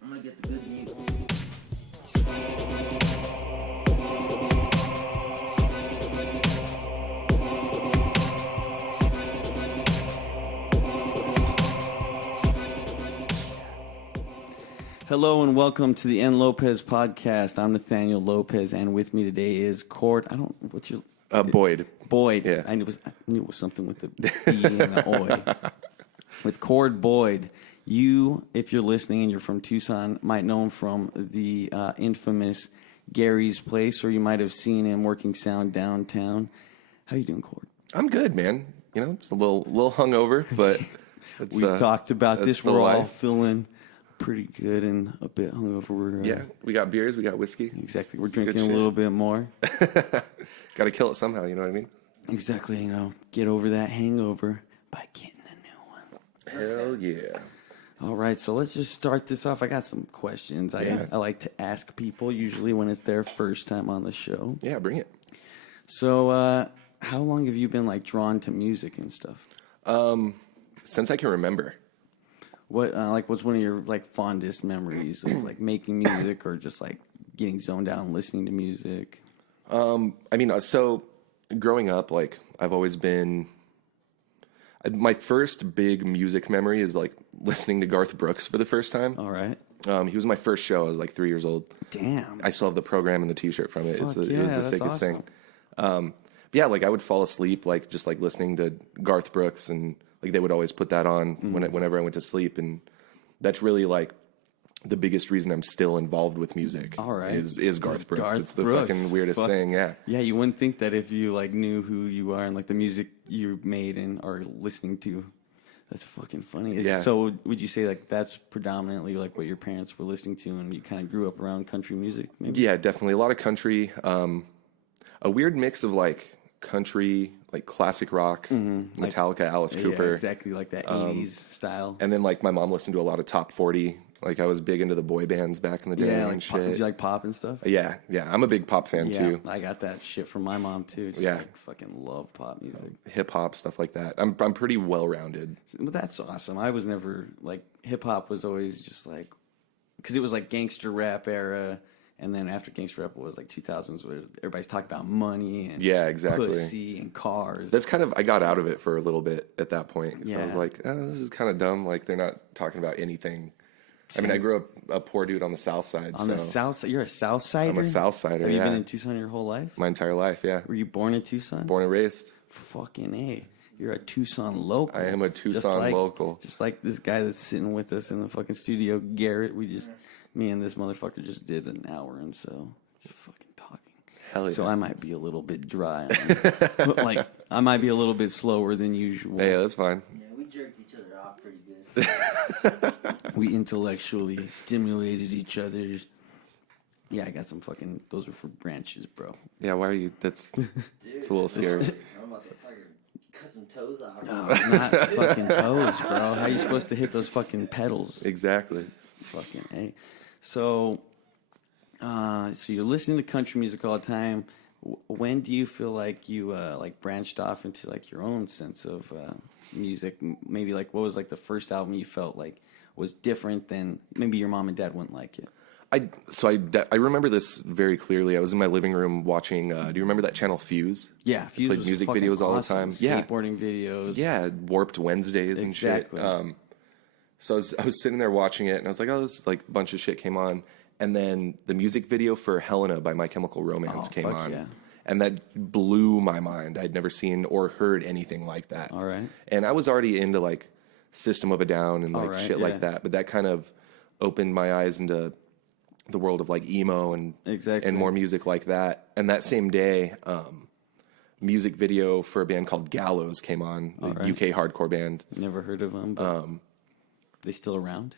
I'm gonna get the good meat. Hello and welcome to the Lopez Podcast. I'm Nathaniel Lopez, and with me today is Cord. What's your Boyd. Boyd. Yeah. I knew it was something with the B and the Oi. With Cord Boyd. You, if you're listening and you're from Tucson, might know him from the infamous Gary's Place, or you might have seen him working sound downtown. How you doing, Cord? I'm good, man. You know, it's a little hungover, but we've talked about this. We're all life. feeling pretty good and a bit hungover. Yeah, we got beers, we got whiskey. Exactly. We're drinking a little bit more. Got to kill it somehow, you know what I mean? Exactly. Get over that hangover by getting a new one. Hell yeah. All right, so let's just start this off. I got some questions I like to ask people, usually when it's their first time on the show. Yeah, bring it. So, how long have you been, drawn to music and stuff? Since I can remember. What's one of your, fondest memories of, making music or just, getting zoned out and listening to music? So growing up, I've always been... My first big music memory is, listening to Garth Brooks for the first time. All right. He was my first show. I was, 3 years old. Damn. I still have the program and the T-shirt from it. It was the sickest awesome. thing. I would fall asleep, just listening to Garth Brooks, and they would always put that on whenever I went to sleep, and that's really the biggest reason I'm still involved with music. All right. Is Garth Brooks. Garth it's the Brooks. fucking weirdest thing. Yeah. Yeah, you wouldn't think that if you knew who you are and the music you made and are listening to. That's fucking funny. So would you say that's predominantly what your parents were listening to, and you kind of grew up around country music? Maybe? Yeah, definitely a lot of country. A weird mix of country, classic rock, Metallica, Alice Cooper. Yeah, exactly that 80s style. And then my mom listened to a lot of top 40. I was big into the boy bands back in the day and shit. Did you like pop and stuff? Yeah. I'm a big pop fan too. I got that shit from my mom too. Just fucking love pop music. Hip hop, stuff like that. I'm pretty well rounded. Well, that's awesome. I was never hip hop was always just because it was gangster rap era, and then after gangster rap it was 2000s where everybody's talking about money and pussy and cars. That's kind of, I got out of it for a little bit at that point. So I was this is kind of dumb. They're not talking about anything. I mean, I grew up a poor dude on the South Side. The South Side? You're a South Sider? I'm a South Sider, Have you been in Tucson your whole life? My entire life, yeah. Were you born in Tucson? Born and raised. Fucking A. You're a Tucson local. I am a Tucson local. Just like this guy that's sitting with us in the fucking studio, Garrett. Me and this motherfucker just did an hour and so. Just fucking talking. Hell yeah. So I might be a little bit dry. I might be a little bit slower than usual. Yeah, that's fine. Yeah, we jerked each other off pretty good. We intellectually stimulated each other's. Yeah, I got some fucking. Those are for branches, bro. Yeah, why are you? It's a little scary. I'm about to fucking cut some toes off. No, not fucking toes, bro. How you supposed to hit those fucking pedals? Exactly. Fucking A. So you're listening to country music all the time. When do you feel like you branched off into your own sense of music? Maybe what was the first album you felt was different than maybe your mom and dad wouldn't like it? I remember this very clearly. I was in my living room watching. Do you remember that channel Fuse? Yeah, Fuse played was music fucking videos all the awesome. time. Skateboarding videos. Yeah, Warped Wednesdays and shit. So I was sitting there watching it, and I was like, oh, this a bunch of shit came on. And then the music video for Helena by My Chemical Romance came on. Yeah. And that blew my mind. I'd never seen or heard anything like that. All right. And I was already into System of a Down and shit like that. But that kind of opened my eyes into the world of emo and more music like that. And that same day, music video for a band called Gallows came on, UK hardcore band. Never heard of them. But they still around?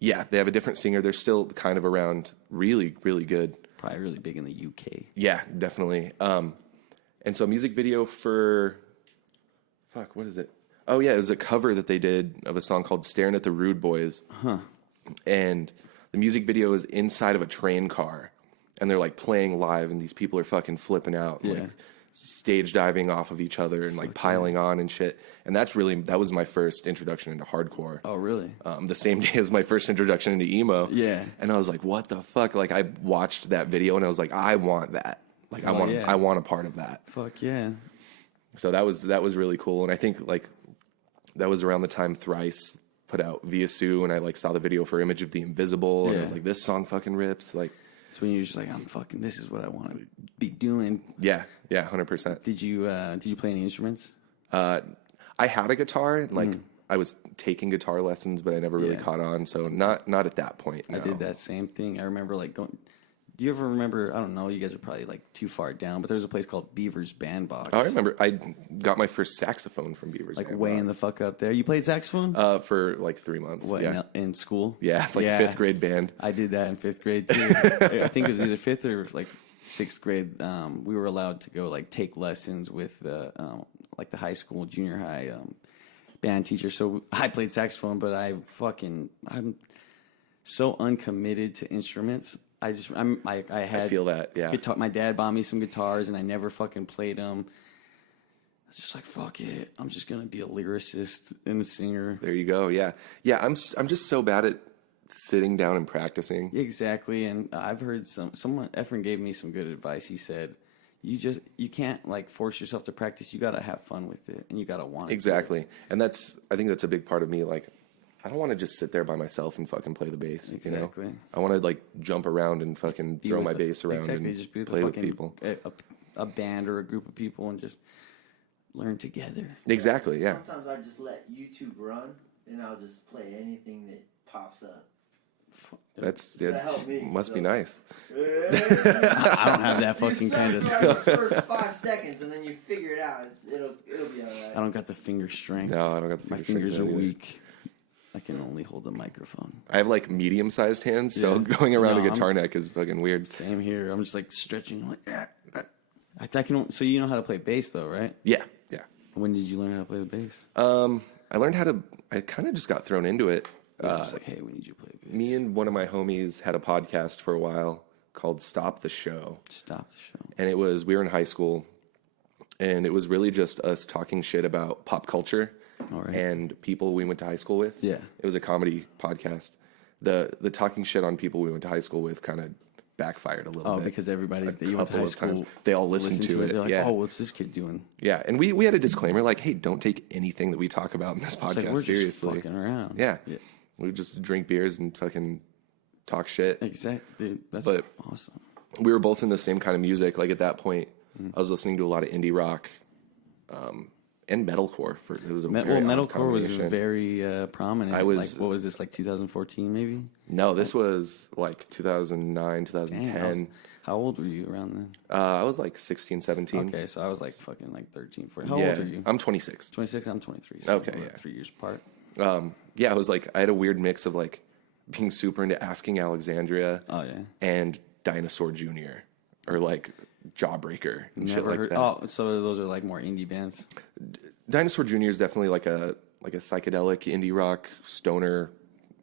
Yeah, they have a different singer. They're still kind of around. Really, really good. Probably really big in the UK. Yeah, definitely. And so music video for... Fuck, what is it? Oh, yeah, it was a cover that they did of a song called Staring at the Rude Boys. Huh. And the music video is inside of a train car. And they're playing live and these people are fucking flipping out. Yeah. stage diving off of each other and like piling on and shit. And that was my first introduction into hardcore. Oh, really? The same day as my first introduction into emo. Yeah. And I was like, what the fuck? Like, I watched that video and I was like, I want that. Like, I want a part of that. Fuck yeah. So that was really cool. And I think like that was around the time Thrice put out Via Sue, and I like saw the video for Image of the Invisible, and I was like, this song fucking rips. Like, it's when you're just like, this is what I want to be doing. Yeah, 100%. Did you play any instruments? I had a guitar, and like I was taking guitar lessons, but I never really caught on. So not at that point. No. I did that same thing. I remember like going. Do you ever remember? I don't know. You guys are probably like too far down, but there was a place called Beaver's Bandbox. Oh, I remember. I got my first saxophone from Beaver's. Like way in the fuck up there. You played saxophone? For like 3 months. What, yeah. in school? Yeah, like fifth grade band. I did that in fifth grade too. I think it was either fifth or like sixth grade. We were allowed to go like take lessons with like the high school, junior high band teacher. So I played saxophone, but I'm so uncommitted to instruments. I feel that, yeah. Guitar, my dad bought me some guitars, and I never fucking played them. I was just like, fuck it. I'm just gonna be a lyricist and a singer. There you go. Yeah. I'm just so bad at sitting down and practicing. Exactly. And I've heard someone Efren gave me some good advice. He said, you can't like force yourself to practice. You gotta have fun with it, and you gotta want it. Exactly. And I think that's a big part of me. Like, I don't want to just sit there by myself and fucking play the bass. Exactly. You know? I want to like jump around and fucking throw my bass around and just be play with people. A band or a group of people and just learn together. Exactly. Yeah. Sometimes I just let YouTube run and I'll just play anything that pops up. That must be nice. I don't have that fucking kind of stuff. The first 5 seconds, and then you figure it out. It'll be alright. I don't got the finger strength. No, I don't got the My fingers are weak. I can only hold the microphone. I have like medium-sized hands, so going around a guitar neck is fucking weird. Same here. I'm just like stretching. Like, I can. So you know how to play bass, though, right? Yeah. When did you learn how to play the bass? I learned how to. I kind of just got thrown into it. Just like, hey, we need you to play bass. Me and one of my homies had a podcast for a while called Stop the Show. Stop the Show. And we were in high school, and it was really just us talking shit about pop culture. All right. And people we went to high school with. Yeah. It was a comedy podcast. The talking shit on people we went to high school with kind of backfired a little bit. Oh, because everybody that you went to high school, they all listened to it. They're like, yeah. oh, what's this kid doing? Yeah, and we had a disclaimer like, hey, don't take anything that we talk about in this podcast like, we're seriously. Just fucking around. Yeah. We would just drink beers and fucking talk shit. Exactly. That's awesome. We were both in the same kind of music. Like at that point, I was listening to a lot of indie rock. And metalcore. Metalcore was very prominent. I was like, what was this, like 2014 maybe? No, this was like 2009, 2010. Damn, how old were you around then? I was like 16, 17. Okay, so I was like fucking like 13, 14. How old are you? I'm 26. 26, I'm 23. So okay, we're 3 years apart. I was like, I had a weird mix of like being super into Asking Alexandria and Dinosaur Jr. or like Jawbreaker and shit like that. Oh, so those are like more indie bands? Dinosaur Jr. is definitely like a psychedelic indie rock, stoner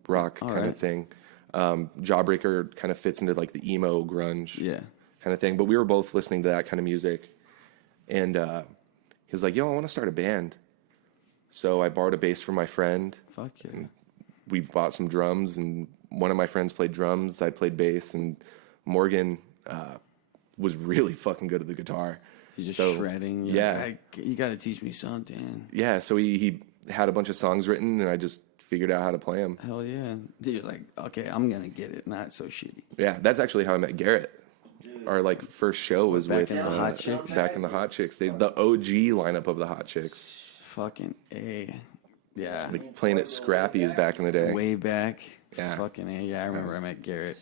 rock kind of thing. Jawbreaker kind of fits into like the emo grunge kind of thing. But we were both listening to that kind of music. And he was like, yo, I want to start a band. So I borrowed a bass from my friend. Fuck yeah. And we bought some drums, and one of my friends played drums. I played bass, and Morgan was really fucking good at the guitar. He's just shredding. Yeah. Like, you got to teach me something. Yeah, so he had a bunch of songs written, and I just figured out how to play them. Hell yeah. Dude, you're like, okay, I'm going to get it. Not so shitty. Yeah, that's actually how I met Garrett. Our like first show was back with in the Hot Chicks. Back in the Hot Chicks. The OG lineup of the Hot Chicks. Fucking A. Yeah. Like playing at Scrappy's back in the day. Way back. Yeah. Fucking A. Yeah, I remember I met Garrett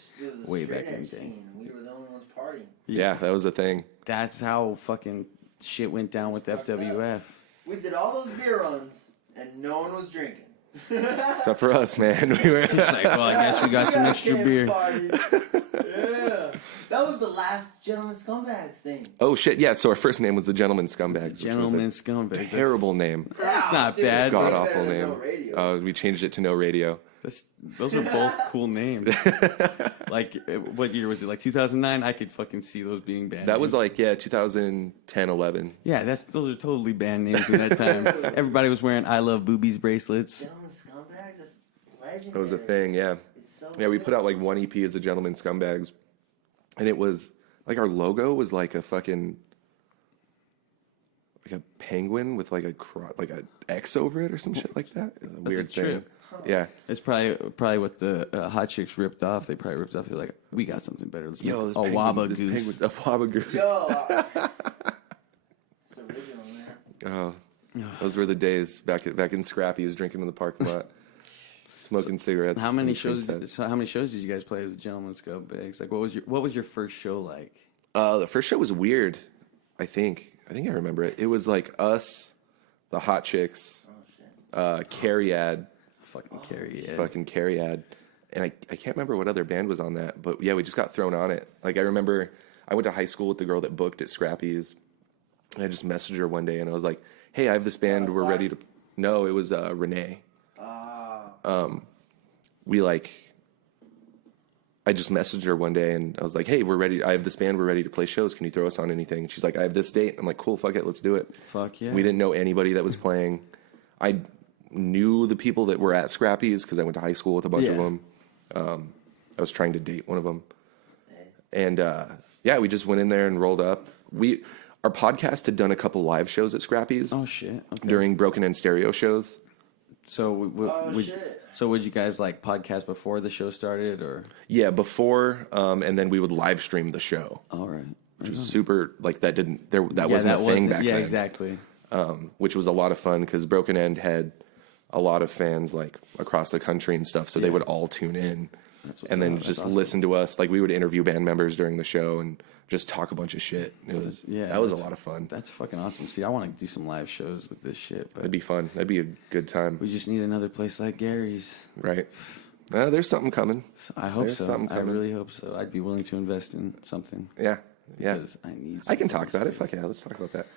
way back in the day. We were the only ones partying. Yeah, that was a thing. That's how fucking shit went down with FWF. We did all those beer runs, and no one was drinking. Except for us, man. We were just like, well, I guess we got some extra beer. Yeah. That was the last Gentleman Scumbags thing. Oh, shit. Yeah, so our first name was the Gentleman Scumbags. Gentleman Scumbags. Terrible name. That's not bad. God awful name. We changed it to No Radio. Those are both cool names. Like, what year was it? Like 2009? I could fucking see those being band That names. was like, 2010, 11. Yeah, those are totally band names in that time. Everybody was wearing I Love Boobies bracelets. Gentlemen Scumbags, that's legendary. That was a thing, yeah. Yeah, we put out like one EP as a Gentleman Scumbags. And it was, like, our logo was like a fucking, like a penguin with like a X over it or some shit like that. It was a weird thing. Trip. Yeah. It's probably what the Hot Chicks ripped off. They probably ripped off. They're like, we got something better. Let's make a Waba Goose. A Waba Goose. Yo, it's original, man. Oh, those were the days back in Scrappy's, drinking in the parking lot, smoking cigarettes. How many shows? How many shows did you guys play as a Gentleman Scumbags? Like, what was your first show like? The first show was weird. I think I remember it. It was like us, the Hot Chicks, Cariad. Fucking Cariad. And I can't remember what other band was on that, but yeah, we just got thrown on it. Like, I remember I went to high school with the girl that booked at Scrappy's, and I just messaged her one day, and I was like, hey, I have this band, we're ready to... No, it was Renee. I just messaged her one day, and I was like, hey, we're ready, I have this band, we're ready to play shows, can you throw us on anything? And she's like, I have this date. I'm like, cool, fuck it, let's do it. Fuck yeah. We didn't know anybody that was playing. I knew the people that were at Scrappy's because I went to high school with a bunch of them. I was trying to date one of them. And we just went in there and rolled up. Our podcast had done a couple live shows at Scrappy's. Oh shit! Okay. During Broken End Stereo shows. So would you guys like podcast before the show started, or? Yeah, before, and then we would live stream the show. All right. Which was super, like, that wasn't a thing back then. Yeah, exactly. Which was a lot of fun because Broken End had a lot of fans like across the country and stuff, so they would all tune in and then just awesome. Listen to us. Like, we would interview band members during the show and just talk a bunch of shit. That was a lot of fun. That's fucking awesome. See, I want to do some live shows with this shit, but that'd be fun. That'd be a good time. We just need another place like Gary's, right? There's something coming. I hope so. I really hope so. I'd be willing to invest in something. Yeah. Because I need. I can talk about it. Fuck yeah, let's talk about that.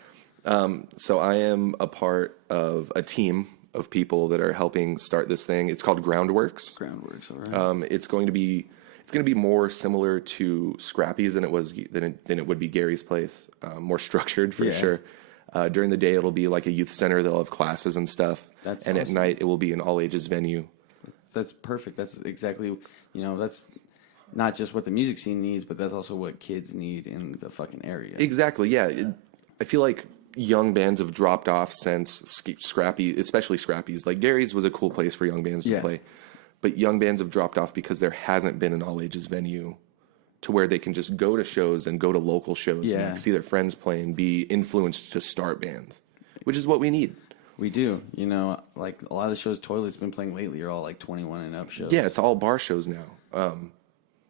So I am a part of a team of people that are helping start this thing. It's called Groundworks. All right. It's going to be more similar to Scrappy's than it would be Gary's Place. More structured for sure. During the day, it'll be like a youth center. They'll have classes and stuff. That's and awesome. At night, it will be an all ages venue. That's perfect. That's exactly, that's not just what the music scene needs, but that's also what kids need in the fucking area. Exactly. Yeah. I feel like young bands have dropped off since Scrappy, especially Scrappy's. Like, Gary's was a cool place for young bands to play, but young bands have dropped off because there hasn't been an all ages venue to where they can just go to shows and go to local shows and see their friends play and be influenced to start bands, which is what we need. We do. Like, a lot of the shows Toilet's been playing lately are all like 21 and up shows. Yeah, it's all bar shows now.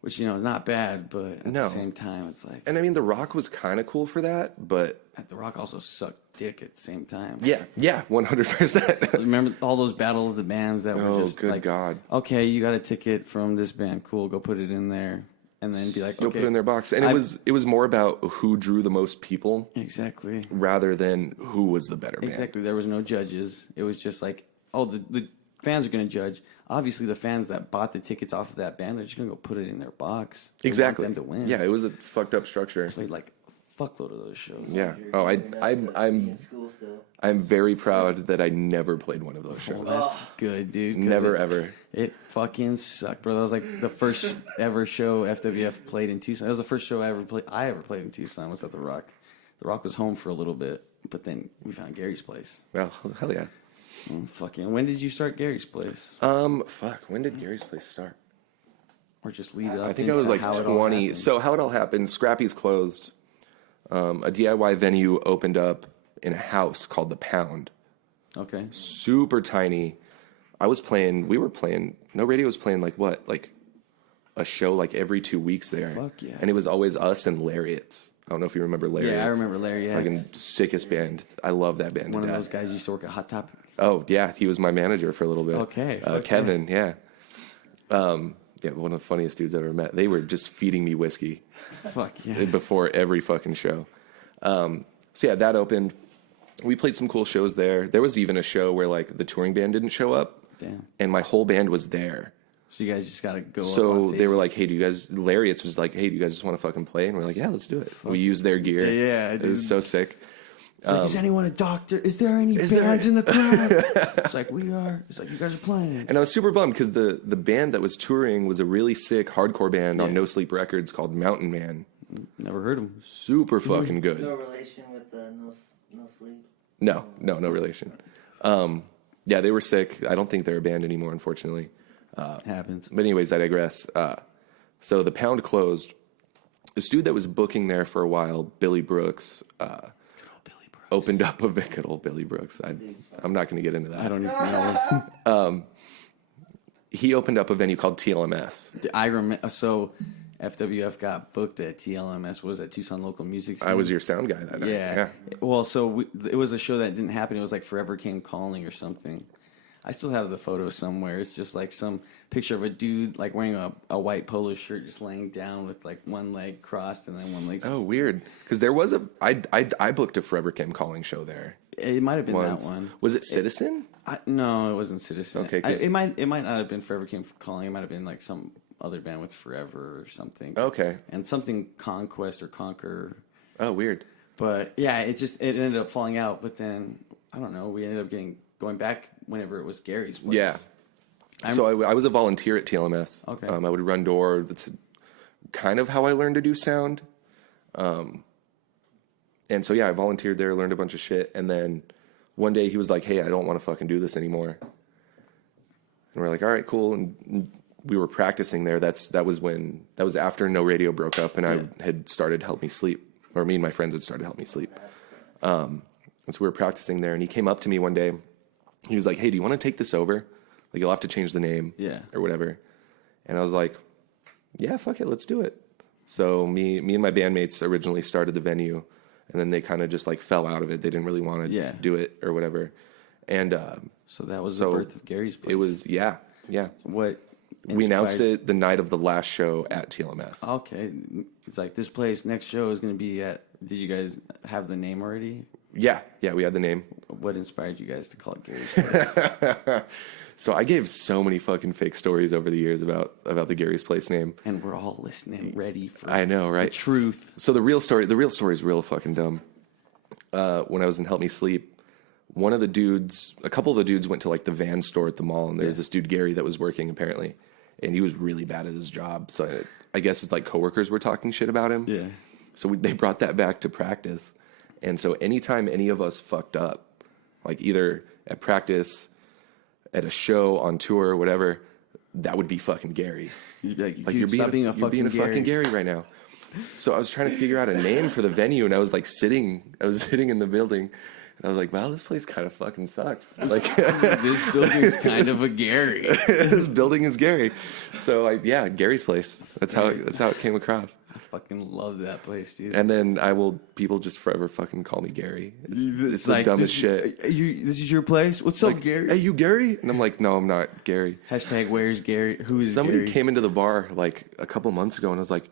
Which, is not bad, but at the same time, it's like... And I mean, The Rock was kind of cool for that, but... The Rock also sucked dick at the same time. Yeah, 100%. Remember all those battles of the bands that were just good God. Okay, you got a ticket from this band, cool, go put it in there. And then be like, okay. Go put it in their box. And it was more about who drew the most people. Exactly. Rather than who was the better band. Exactly. There was no judges. It was just like, the fans are going to judge. Obviously, the fans that bought the tickets off of that band, they're just going to go put it in their box. Exactly. Want them to win. Yeah, it was a fucked up structure. Played like a fuckload of those shows. Yeah. Oh, I'm very proud that I never played one of those shows. That's good, dude. Never ever. It fucking sucked, bro. That was like the first ever show FWF played in Tucson. That was the first show I ever played in Tucson. Was at The Rock. The Rock was home for a little bit, but then we found Gary's Place. Well, hell yeah. Fucking. When did you start Gary's Place? When did Gary's Place start? Or just lead up? I think I was like 20. So how it all happened? Scrappy's closed. A DIY venue opened up in a house called The Pound. Okay. Super tiny. We were playing. No Radio was playing like a show like every 2 weeks there. Fuck yeah. And it was always us and Lariats. I don't know if you remember Lariats. Yeah, I remember Lariats. Fucking sickest band. I love that band. One of those guys used to work at Hot Topic. Oh yeah, he was my manager for a little bit. Okay. Kevin, yeah. Yeah, one of the funniest dudes I ever met. They were just feeding me whiskey. Fuck yeah. Before every fucking show. So yeah, that opened. We played some cool shows there. There was even a show where like the touring band didn't show up. Damn. And my whole band was there. So you guys just got to go So up on stage? they were like, hey, Lariats was like, hey, do you guys just want to fucking play? And we're like, yeah, let's do it. We used their gear. Yeah, it was so sick. It's like, is anyone a doctor? Is there any bands in the crowd? It's like, we are. It's like, you guys are playing. And I was super bummed because the band that was touring was a really sick hardcore band on No Sleep Records called Mountain Man. Never heard of them. Super fucking good. No relation with No Sleep? No relation. Yeah, they were sick. I don't think they're a band anymore, unfortunately. Happens. But anyways, I digress. So the Pound closed. This dude that was booking there for a while, Billy Brooks, opened up a good old Billy Brooks. I'm not going to get into that. I don't even know. He opened up a venue called TLMS. I remember. So FWF got booked at TLMS. Was at Tucson Local Music Scene. I was your sound guy that night. Yeah. Well, so it was a show that didn't happen. It was like Forever Came Calling or something. I still have the photo somewhere. It's just like some picture of a dude like wearing a white polo shirt, just laying down with like one leg crossed and then one leg. Oh, weird. Because there was I booked a Forever Came Calling show there. It might have been once. That one. Was it Citizen? No, it wasn't Citizen. Okay, it might not have been Forever Came Calling. It might have been like some other band with Forever or something. Okay. And something Conquest or Conquer. Oh, weird. But yeah, it ended up falling out. But then I don't know. We ended up going back whenever it was Gary's place. Yeah. So I was a volunteer at TLMS. Okay. I would run door. That's kind of how I learned to do sound. And so, yeah, I volunteered there, learned a bunch of shit. And then one day he was like, hey, I don't want to fucking do this anymore. And we're like, all right, cool. And we were practicing there. That was after No Radio broke up and I had started Help Me Sleep. Or me and my friends had started Help Me Sleep. And so we were practicing there. And he came up to me one day. He was like, hey, do you want to take this over? Like, you'll have to change the name or whatever. And I was like, yeah, fuck it, let's do it. So me and my bandmates originally started the venue, and then they kind of just like fell out of it. They didn't really want to do it or whatever. And so that was the birth of Gary's place. It was, yeah. What we announced it the night of the last show at TLMS. Okay. It's like, this place, next show is going to be at, did you guys have the name already? Yeah, we had the name. What inspired you guys to call it Gary's Place? So I gave so many fucking fake stories over the years about the Gary's Place name. And we're all listening, ready for I know, right? The truth. So the real story is real fucking dumb. When I was in Help Me Sleep, a couple of the dudes went to like the van store at the mall, and there was this dude, Gary, that was working apparently. And he was really bad at his job. So I guess it's like coworkers were talking shit about him. Yeah. So they brought that back to practice. And so anytime any of us fucked up, like either at practice, at a show, on tour, whatever, that would be fucking Gary. You'd be like you're being a fucking Gary right now. So I was trying to figure out a name for the venue, and I was sitting in the building, and I was like, wow, this place kind of fucking sucks. Like, this building's kind of a Gary. This building is Gary. So Gary's Place. That's how it came across. I fucking love that place, dude. And then people just forever fucking call me Gary. It's the like, dumbest shit. This is your place? What's up, Gary? Hey, you Gary? And I'm like, no, I'm not Gary. Hashtag where's Gary? Who is Somebody Gary? came into the bar like a couple months ago, and I was like,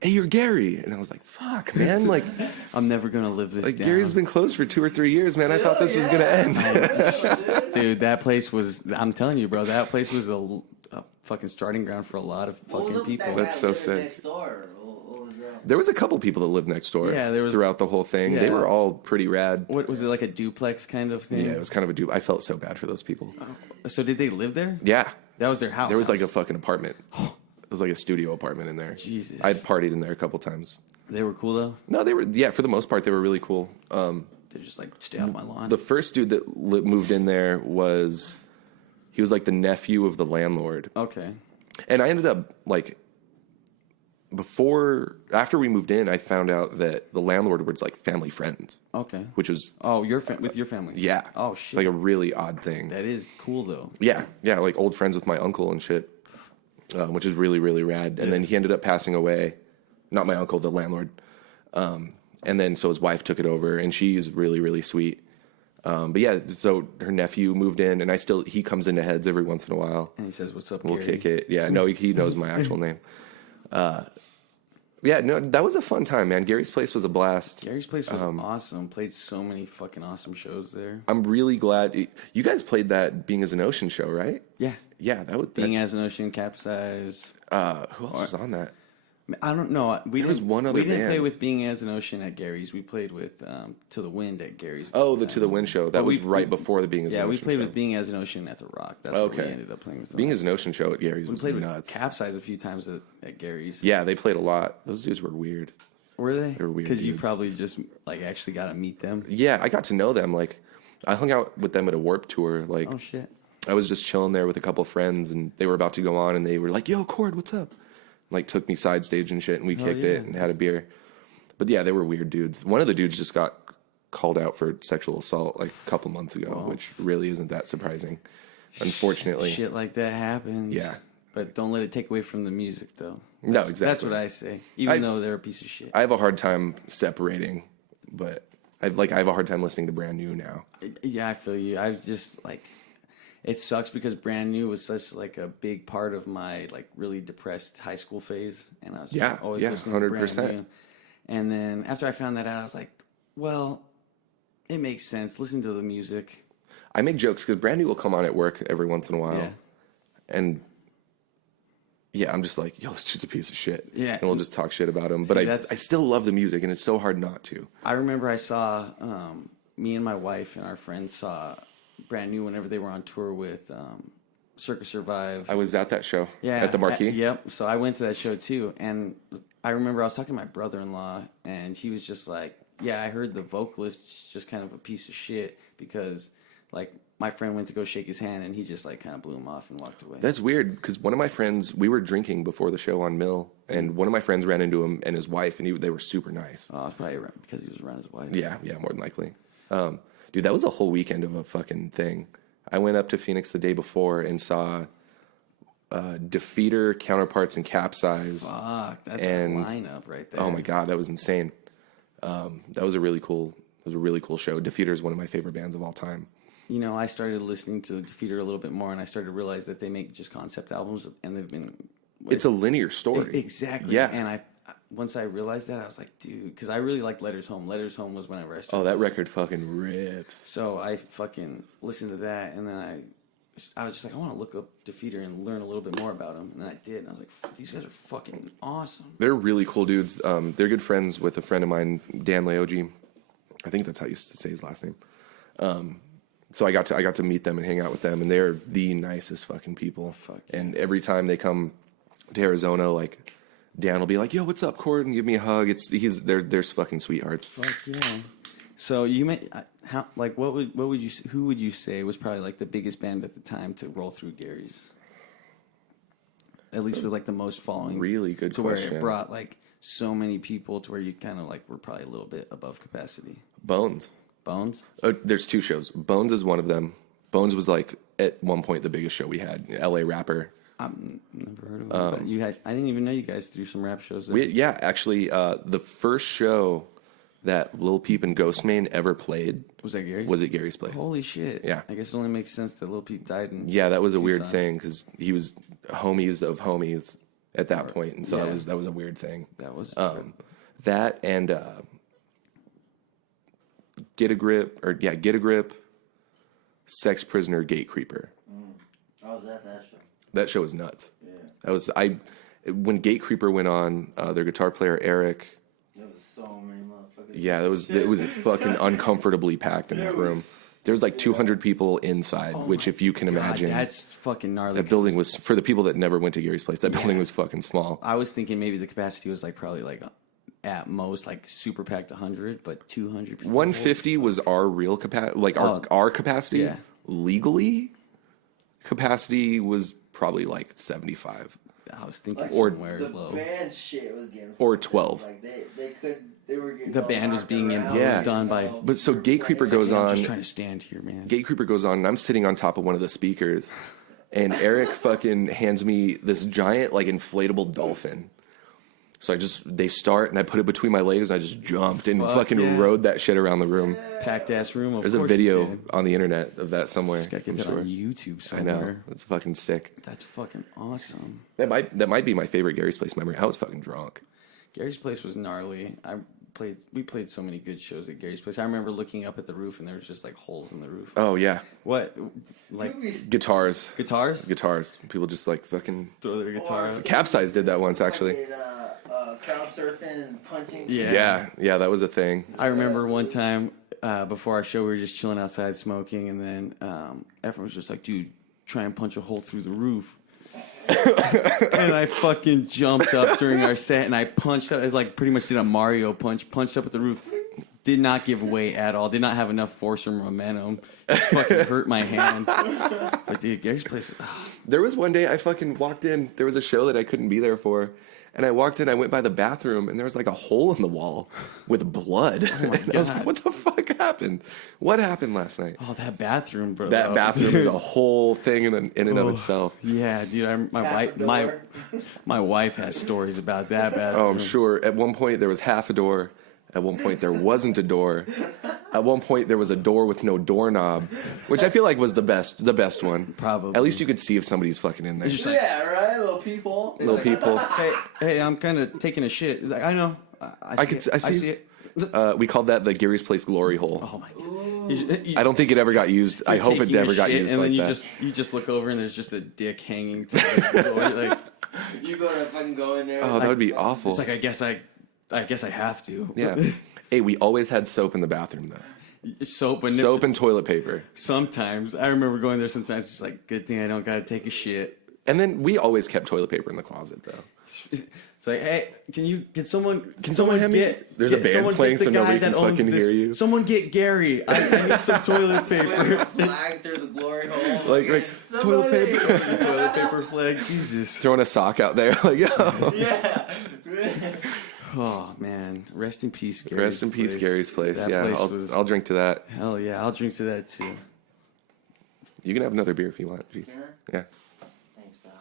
hey, you're Gary. And I was like, fuck, man. Like, I'm never going to live this down. Gary's been closed for 2 or 3 years, man. I thought this was going to end. Dude, that place was, I'm telling you, bro, that place was a fucking starting ground for a lot of fucking people. That's so sick. Next door? What was that? There was a couple people that lived next door throughout the whole thing. Yeah. They were all pretty rad. What was it, like a duplex kind of thing? Yeah, it was kind of a duplex. I felt so bad for those people. So did they live there? Yeah. That was their house? There was like a fucking apartment. It was like a studio apartment in there. Jesus. I'd partied in there a couple times. They were cool, though? No, they were, for the most part, they were really cool. They're just like, stay off my lawn. The first dude that moved in there he was like the nephew of the landlord. Okay. And I ended up, like, after we moved in, I found out that the landlord was like family friends. Okay. Which was... Oh, with your family? Yeah. Oh, shit. Like a really odd thing. That is cool, though. Yeah, like old friends with my uncle and shit, which is really, really rad. And then he ended up passing away. Not my uncle, the landlord. And then so his wife took it over, and she's really, really sweet. But yeah, so her nephew moved in, and he comes into Heads every once in a while. And he says, what's up, We'll Gary? kick it. Yeah, no, he knows my actual name. Yeah, no, that was a fun time, man. Gary's Place was a blast. Gary's Place was awesome. Played so many fucking awesome shows there. I'm really glad you guys played that Being as an Ocean show, right? Yeah. Yeah, that was Being as an Ocean, Capsize. Who else was on that? I don't know. There was one other We didn't band. play with Being as an Ocean at Gary's. We played with To the Wind at Gary's. Oh, the To the Wind show. That was right before the Being as an Ocean. Yeah, we played show. with Being as an Ocean at the Rock. That's what we ended up playing with them. Being as an Ocean show at Gary's we was played nuts. with Capsize a few times at Gary's. Yeah, they played a lot. Those dudes were weird. Were they? They were weird Because you dudes. probably just like actually got to meet them. Yeah, I got to know them. Like, I hung out with them at a Warped tour. Like, Oh shit. I was just chilling there with a couple friends, and they were about to go on, and they were like, "Yo, Cord, what's up?" Like, took me side stage and shit, and we kicked it and had a beer. But yeah, they were weird dudes. One of the dudes just got called out for sexual assault like a couple months ago, which really isn't that surprising, unfortunately. Shit like that happens. Yeah. But don't let it take away from the music, though. No, exactly. That's what I say. Even though they're a piece of shit. I have a hard time separating, but I have a hard time listening to Brand New now. Yeah, I feel you. I just like, it sucks because Brand New was such like a big part of my like really depressed high school phase, and I was just always listening to Brand 100%. New. And then after I found that out, I was like, well, it makes sense. Listen to the music. I make jokes because Brand New will come on at work every once in a while, and yeah, I'm just like, yo, it's just a piece of shit. Yeah. And we'll just talk shit about him. But I still love the music, and it's so hard not to. I remember I saw, me and my wife and our friends saw Brand New whenever they were on tour with Circus Survive. I was at that show Yeah. at the Marquee. Yep. So I went to that show too. And I remember I was talking to my brother-in-law, and he was just like, yeah, I heard the vocalist's just kind of a piece of shit because, like, my friend went to go shake his hand, and he just, like, kind of blew him off and walked away. That's weird because one of my friends, we were drinking before the show on Mill, and one of my friends ran into him and his wife, and they were super nice. Oh, it's probably because he was around his wife. Yeah, more than likely. Dude, that was a whole weekend of a fucking thing. I went up to Phoenix the day before and saw Defeater, Counterparts, and Capsize. Fuck, that's a lineup right there. Oh my god, that was insane. That was a really cool show. Defeater is one of my favorite bands of all time. You know, I started listening to Defeater a little bit more, and I started to realize that they make just concept albums, and they've been... It's a linear story. Exactly. Yeah. And once I realized that, I was like, dude, because I really liked Letters Home. Letters Home was whenever I started. Oh, that listening. record fucking rips. So I fucking listened to that, and then I was just like, I want to look up Defeater and learn a little bit more about them. And then I did, and I was like, these guys are fucking awesome. They're really cool dudes. They're good friends with a friend of mine, Dan Leogi. I think that's how you used to say his last name. So I got to meet them and hang out with them, and they're the nicest fucking people. Fuck yeah. And every time they come to Arizona, like, Dan will be like, "Yo, what's up, Cord?" and give me a hug. They're fucking sweethearts. Fuck yeah. So you may who would you say was probably like the biggest band at the time to roll through Gary's? At least with like the most following. Really good to question. where it brought like so many people to where you kind of like were probably a little bit above capacity. Bones. Bones? Oh, there's two shows. Bones is one of them. Bones was like at one point the biggest show we had. LA rapper. I've never heard of it. But I didn't even know you guys threw some rap shows there. Actually, the first show that Lil Peep and Ghostmane ever played was at Gary's? Was at Gary's Place. Holy shit! Yeah, I guess it only makes sense that Lil Peep died in. Yeah, that was a Tucson. weird thing because he was homies of homies at that point, and so Yeah. that was a weird thing. That was a trip. That and Get a Grip, Sex Prisoner, Gate Creeper. I was at that show. That show was nuts. Yeah. When Gate Creeper went on, their guitar player Eric. There was so many motherfuckers. Yeah, it was fucking uncomfortably packed in that room. There was like 200 people inside, which if you can imagine, that's fucking gnarly. that building was, for the people that never went to Gary's Place, that building was fucking small. I was thinking maybe the capacity was like probably like at most like super packed 100, but 200 people. 150 was our real capacity, like our capacity. Yeah. Legally, capacity was probably like 75. I was thinking Like, somewhere the low. band shit was getting Or fucked up. 12. Like they were getting The all band was knocked being around, imposed on you by- know, But so they were Gate Creeper playing goes like, I'm on. just trying to stand here, man. Gate Creeper goes on, and I'm sitting on top of one of the speakers, and Eric fucking hands me this giant, like, inflatable dolphin. So they start, and I put it between my legs, and I just jumped and fucking yeah. rode that shit around the room. Packed ass room. There's a video on the internet of that somewhere. Gotta I'm get that sure. on YouTube I somewhere. know. It's fucking sick. That's fucking awesome. That might be my favorite Gary's Place memory. I was fucking drunk. Gary's place was gnarly. We played so many good shows at Gary's place. I remember looking up at the roof and there was just like holes in the roof. Oh yeah. What? Like guitars? Guitars? Guitars. People just like fucking throw their guitar out. Capsize did that once actually. Crowd surfing and punching. Yeah, that was a thing. I remember one time before our show, we were just chilling outside smoking, and then everyone was just like, "Dude, try and punch a hole through the roof." And I fucking jumped up during our set, and I punched up. It was like pretty much did a Mario punch. Punched up at the roof. Did not give way at all. Did not have enough force or momentum. It fucking hurt my hand. But dude, Gary's place. There was one day I fucking walked in. There was a show that I couldn't be there for. And I walked in, I went by the bathroom, and there was like a hole in the wall with blood. Oh my God. I was like, what the fuck happened? What happened last night? Oh, that bathroom, bro. That bathroom is a whole thing in and of itself. Yeah, dude. My wife has stories about that bathroom. Oh, I'm sure. At one point, there was half a door. At one point, there wasn't a door. At one point, there was a door with no doorknob, which I feel like was the best one. Probably. At least you could see if somebody's fucking in there. Yeah, right? Little people. Little people. Hey, I'm kind of taking a shit. Like, I know. I see it. We called that the Gary's Place glory hole. Oh my God. I don't think it ever got used. I hope it never got used. And then that. you just look over and there's just a dick hanging to the door. Like, you gonna fucking go in there? Oh, that would be awful. It's like I guess I have to. Yeah. Hey, we always had soap in the bathroom though. Soap and toilet paper. Sometimes I remember going there. Sometimes it's like, good thing I don't gotta take a shit. And then we always kept toilet paper in the closet though. It's like, hey, can someone get? There's a band playing, so nobody can fucking hear you. Someone get Gary. I need some toilet paper. Flag through the glory hole. Like toilet paper. Toilet paper flag. Jesus. Throwing a sock out there. Like, yo. Yeah. Oh man, rest in peace, Gary's Rest in peace, Gary's place. That yeah, place I'll drink to that. Hell yeah, I'll drink to that too. You can have another beer if you want. G. Yeah. Thanks, pal.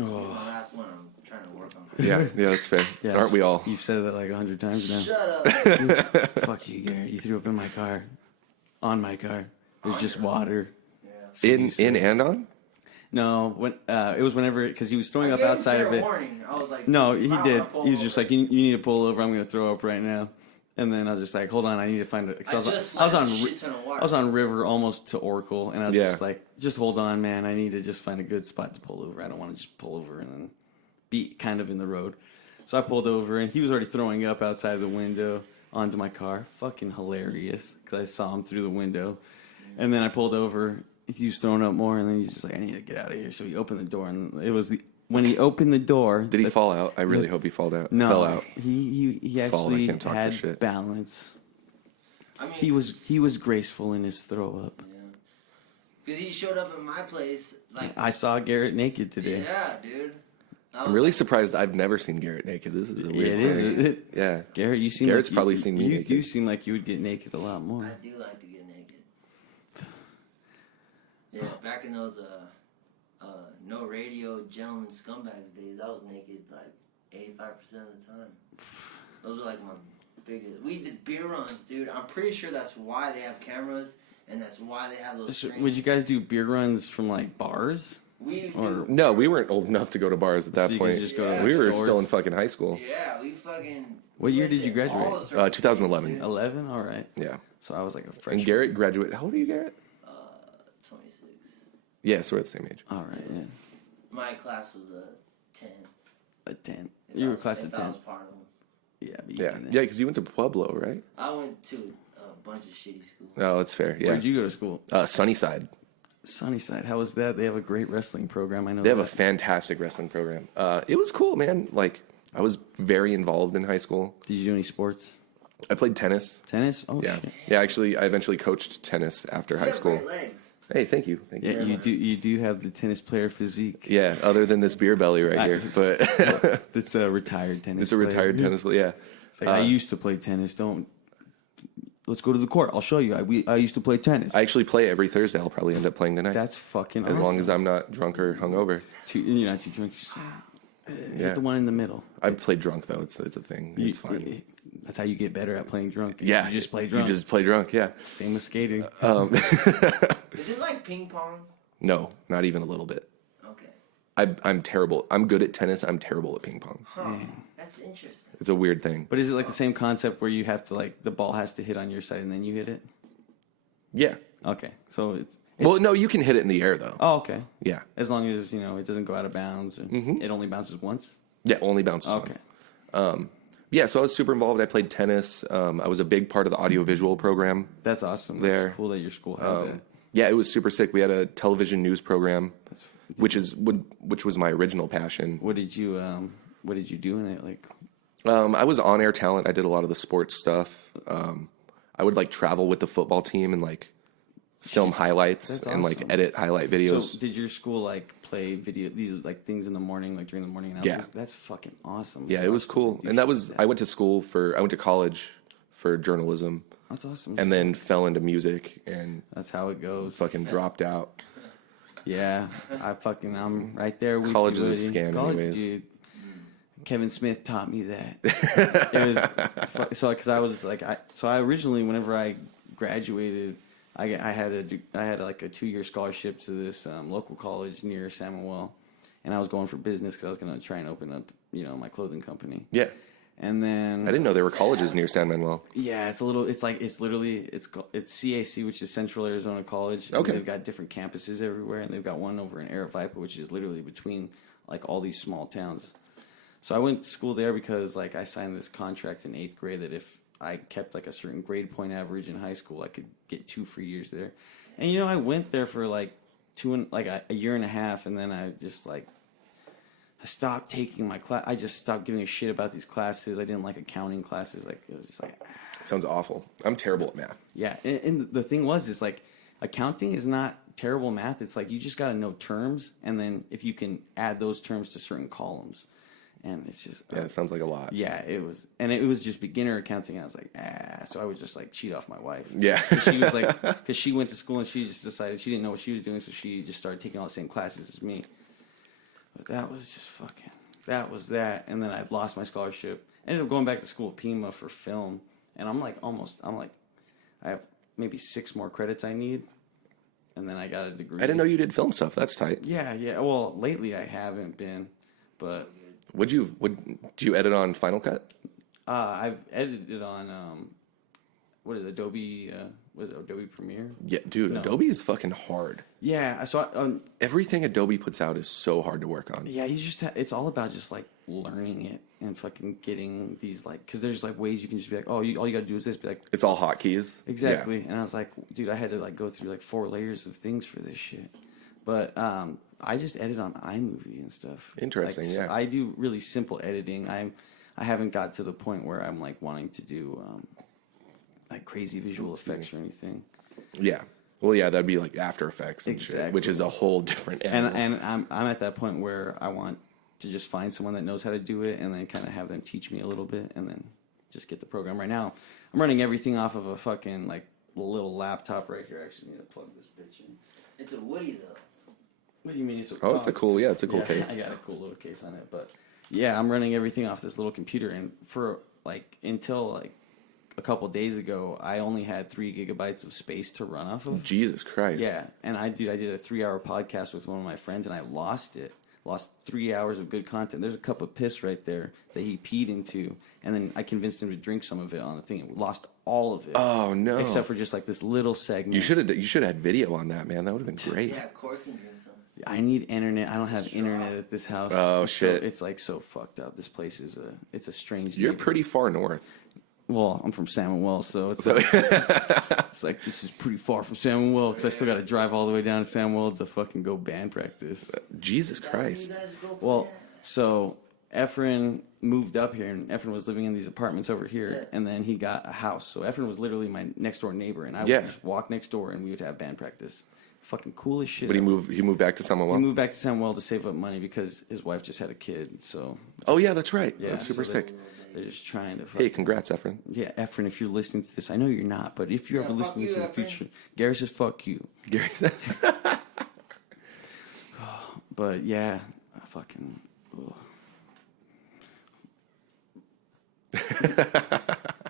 Oh. My last one. I'm trying to work on. Yeah, that's fair. Yeah, Aren't we all? You've said that like 100 times now. Shut up. Fuck you, Gary. You threw up in my car. On my car. There's just water. Yeah. In and on? No, when it was whenever, because he was throwing up outside of it. Warning. I was like, no, he did. He was just like, you need to pull over. I'm going to throw up right now. And then I was just like, hold on, I need to find it. I was on River almost to Oracle, and I was just like, just hold on, man. I need to just find a good spot to pull over. I don't want to just pull over and then be kind of in the road. So I pulled over, and he was already throwing up outside the window onto my car. Fucking hilarious, because I saw him through the window. And then I pulled over. He was throwing up more, and then he's just like, I need to get out of here. So he opened the door, and it was when he opened the door. Did he fall out? I really hope he fell out. No, fell out. He actually had balance. I mean, he was graceful in his throw up. Yeah. Because he showed up at my place. Like, I saw Garrett naked today. Yeah, dude. I'm really surprised I've never seen Garrett naked. This is a weird thing. Yeah. Garrett, Garrett's probably seen me naked. You do seem like you would get naked a lot more. I do like to get naked. Yeah, back in those no radio gentleman scumbags days, I was naked like 85% of the time. Those are like my biggest. We did beer runs, dude. I'm pretty sure that's why they have cameras and that's why they have those screens. Would you guys do beer runs from like bars? No, we weren't old enough to go to bars at that point. We were still in fucking high school. Yeah, we fucking. What year did you graduate? 2011. 11? All right. Yeah. So I was like a freshman. And Garrett graduated. How old are you, Garrett? 26. Yeah, so we're the same age. All right, yeah. My class was a 10. A 10. You were a class of 10. I was part of them. Yeah, yeah, because you went to Pueblo, right? I went to a bunch of shitty schools. Oh, that's fair. Yeah. Where'd you go to school? Sunnyside. Sunnyside. How was that? They have a great wrestling program. I know they have a fantastic wrestling program. It was cool, man. Like, I was very involved in high school. Did you do any sports? I played tennis. Tennis? Oh, yeah. shit. Yeah, actually, I eventually coached tennis after high school. Great legs. Hey, thank you. Thank you. Yeah, you do have the tennis player physique. Yeah, other than this beer belly right here, but it's a retired tennis. It's a retired tennis player. Yeah. It's like, I used to play tennis. Let's go to the court. I'll show you. I used to play tennis. I actually play every Thursday. I'll probably end up playing tonight. That's fucking awesome. As long as I'm not drunk or hungover. You're not too drunk. Hit the one in the middle. I've played drunk, though. It's a thing. It's fine. That's how you get better at playing drunk. Yeah. You just play drunk. You just play drunk, yeah. Same with skating. Is it like ping pong? No, not even a little bit. Okay. I'm terrible. I'm good at tennis. I'm terrible at ping pong. Huh. That's interesting. It's a weird thing. But is it like the same concept where you have to like the ball has to hit on your side and then you hit it? Yeah. Okay, so it's well, no, you can hit it in the air though. Oh, okay. Yeah. As long as it doesn't go out of bounds. It only bounces once. Yeah, only bounces Okay. once. Yeah, so I was super involved. I played tennis. I was a big part of the audiovisual program. That's awesome. There. That's cool that your school had that. Yeah, it was super sick. We had a television news program, which was my original passion. What did you do in it? Like, I was on air talent. I did a lot of the sports stuff. I would like travel with the football team and like film highlights and like edit highlight videos. So did your school like play these like things in the morning, like during the morning announcements? Yeah. That's fucking awesome. Yeah, so it was cool. And I went to college for journalism. That's awesome. And then fell into music and that's how it goes. Fucking dropped out. Yeah, I'm right there with college you. College is a scam anyways. Dude. Kevin Smith taught me that. It was so because I was like I originally whenever I graduated I had like a 2-year scholarship to this local college near San Manuel, and I was going for business because I was going to try and open up my clothing company. Yeah. And then I didn't know there were colleges near San Manuel. Yeah, it's CAC, which is Central Arizona College. Okay. They've got different campuses everywhere, and they've got one over in Aravaipa, which is literally between like all these small towns. So I went to school there because like I signed this contract in 8th grade that if I kept like a certain grade point average in high school, I could get 2 free years there. And I went there for like a year and a half, and then I just like I stopped taking my class. I just stopped giving a shit about these classes. I didn't like accounting classes. Like it was just like sounds awful. I'm terrible at math. Yeah, and the thing is like accounting is not terrible math. It's like you just got to know terms, and then if you can add those terms to certain columns. And it's just it sounds like a lot. Yeah, it was just beginner accounting. And I was like, so I would just like cheat off my wife. Yeah, she was like, because she went to school and she just decided she didn't know what she was doing, so she just started taking all the same classes as me. But that was just that was that. And then I lost my scholarship. Ended up going back to school at Pima for film, and I'm like I have maybe 6 more credits I need, and then I got a degree. I didn't know you did film stuff. That's tight. Yeah. Well, lately I haven't been, but. Do you edit on Final Cut? I've edited on what is it, Adobe? Adobe Premiere? Yeah, dude, no. Adobe is fucking hard. Yeah, so everything Adobe puts out is so hard to work on. Yeah, it's all about just like learning it and fucking getting these like because there's like ways you can just be like, oh, all you gotta do is this. Be like, it's all hotkeys. Exactly, yeah. And I was like, dude, I had to like go through like 4 layers of things for this shit. But I just edit on iMovie and stuff. Interesting, like, yeah. I do really simple editing. I haven't got to the point where I'm like wanting to do like crazy visual effects or anything. Yeah. Well, yeah, that'd be like After Effects and shit, which is a whole different animal. And I'm at that point where I want to just find someone that knows how to do it and then kind of have them teach me a little bit and then just get the program. Right now, I'm running everything off of a fucking like little laptop right here. I actually need to plug this bitch in. It's a Woody though. What do you mean it's a it's a cool case. I got a cool little case on it, but yeah, I'm running everything off this little computer, and for like until like a couple days ago, I only had 3 gigabytes of space to run off of. Jesus Christ. Yeah, and I did a 3-hour podcast with one of my friends, and I lost it. Lost 3 hours of good content. There's a cup of piss right there that he peed into, and then I convinced him to drink some of it on the thing. We lost all of it. Oh no! Except for just like this little segment. You should have had video on that, man. That would have been great. Yeah, Cork can drink some. I need internet. I don't have internet at this house. Oh shit! It's like so fucked up. This place is it's a strange. You're pretty far north. Well, I'm from San Manuel, so it's like this is pretty far from San Manuel because I still got to drive all the way down to San Manuel to fucking go band practice. Jesus Christ! Well, so Efren moved up here, and Efren was living in these apartments over here, and then he got a house. So Efren was literally my next door neighbor, and I would just walk next door, and we would have band practice. Fucking cool as shit. But he moved back to San Manuel? He moved back to San Manuel to save up money because his wife just had a kid. So. Oh yeah, that's right. Yeah, that's super sick. They're just trying to. Hey, congrats, Efren. Yeah, Efren, if you're listening to this, I know you're not, but if you're ever listening to this in the future, Gary says fuck you. Gary says. But yeah, I fucking.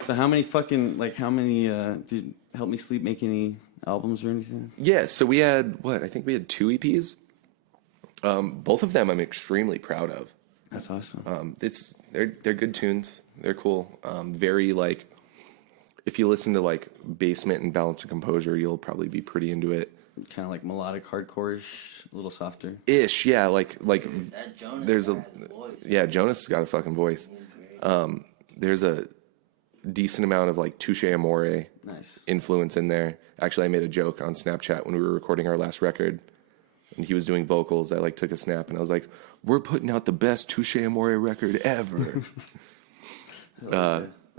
So how many did Help Me Sleep make any albums or anything? Yeah, so we had I think we had 2 EPs. Both of them I'm extremely proud of. That's awesome. They're good tunes. They're cool. Very like, if you listen to like Basement and Balance and Composure, you'll probably be pretty into it. Kind of like melodic hardcore-ish, a little softer. Ish, yeah. Like that Jonas there's guy has a voice. Yeah, Jonas has got a fucking voice. He's great. There's a decent amount of like Touche Amore influence in there. Actually, I made a joke on Snapchat when we were recording our last record, and he was doing vocals. I like took a snap and I was like, "We're putting out the best Touche Amore record ever."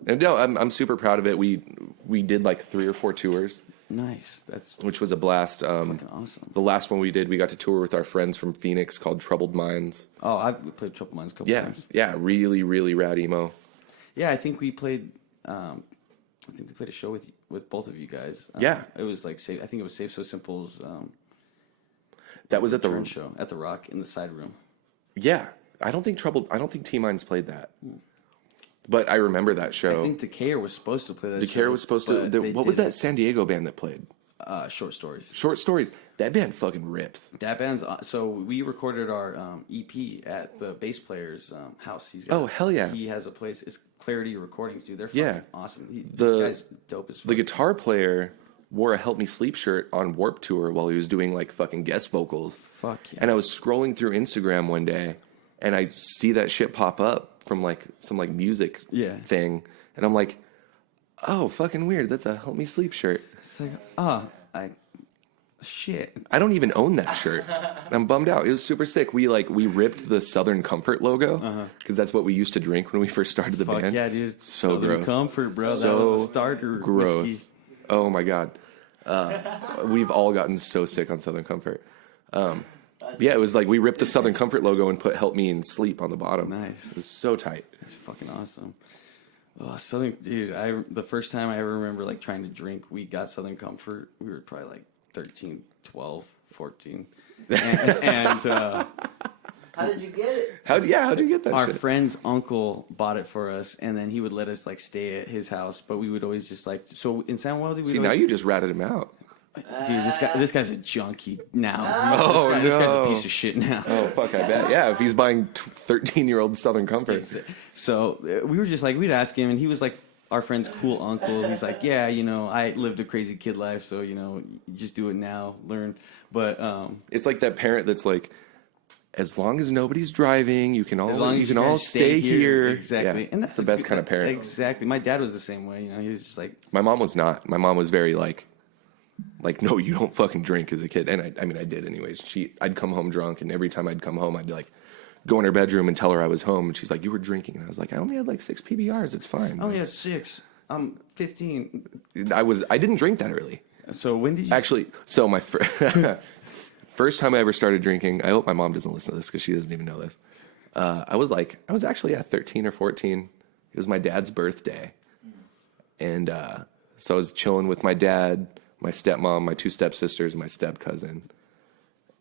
And no, I'm super proud of it. We did like 3 or 4 tours. Nice. Which was a blast. Fucking awesome. The last one we did, we got to tour with our friends from Phoenix called Troubled Minds. Oh, I've played Troubled Minds a couple times. Yeah, really, really rad emo. Yeah, I think we played. I think we played a show with both of you guys. It was like I think it was Safe So Simple's. That was at the show at the Rock in the side room. Yeah, I don't think T Minds played that. But I remember that show. I think Decatur was supposed to play that. Decatur was supposed to. What was that San Diego band that played? Short Stories. Short Stories. That band fucking rips. That band's so we recorded our EP at the bass player's house. Hell yeah! He has a place. It's Clarity Recordings, dude. They're fucking awesome. These guys dope as fuck. The guitar player wore a Help Me Sleep shirt on Warped Tour while he was doing like fucking guest vocals. Fuck yeah! And I was scrolling through Instagram one day, and I see that shit pop up from like some like music thing, and I'm like, oh, fucking weird. That's a Help Me Sleep shirt. It's like, shit. I don't even own that shirt. I'm bummed out. It was super sick. We ripped the Southern Comfort logo because that's what we used to drink when we first started the band. Yeah, dude. So Southern gross. Comfort, bro. That was the starter. Gross. Whiskey. Oh my god. We've all gotten so sick on Southern Comfort. Yeah, it was like we ripped the Southern Comfort logo and put "Help Me in Sleep" on the bottom. Nice. It was so tight. It's fucking awesome. Oh, Southern, dude. The first time I ever remember like trying to drink, we got Southern Comfort. We were probably like 13, 12, 14. And how did you get it? How'd you get that our shit? friend's uncle bought it for us, and then he would let us like stay at his house, but we would always just like, so in San Juan, See, now you just ratted him out. Dude, this guy's a junkie now. Oh, this guy's a piece of shit now. Oh, fuck, I bet. Yeah, if he's buying 13-year-old Southern Comfort. So we were just like, we'd ask him, and he was like our friend's cool uncle. He's like, yeah, I lived a crazy kid life, so, just do it now, learn. But it's like that parent that's like, as long as nobody's driving, you can all stay here. Exactly. Yeah, And that's the best kind of parent. Exactly. My dad was the same way, he was just like... My mom was not. My mom was very like, no, you don't fucking drink as a kid. And I mean, I did anyways. I'd come home drunk, and every time I'd come home, I'd be like, go in her bedroom and tell her I was home. And she's like, you were drinking. And I was like, I only had like 6 PBRs. It's fine. I only had 6. I'm 15. I didn't drink that early. So when did you... Actually, so my first time I ever started drinking, I hope my mom doesn't listen to this because she doesn't even know this. I was actually 13 or 14. It was my dad's birthday. And so I was chilling with my dad, my stepmom, my 2 stepsisters, and my step cousin.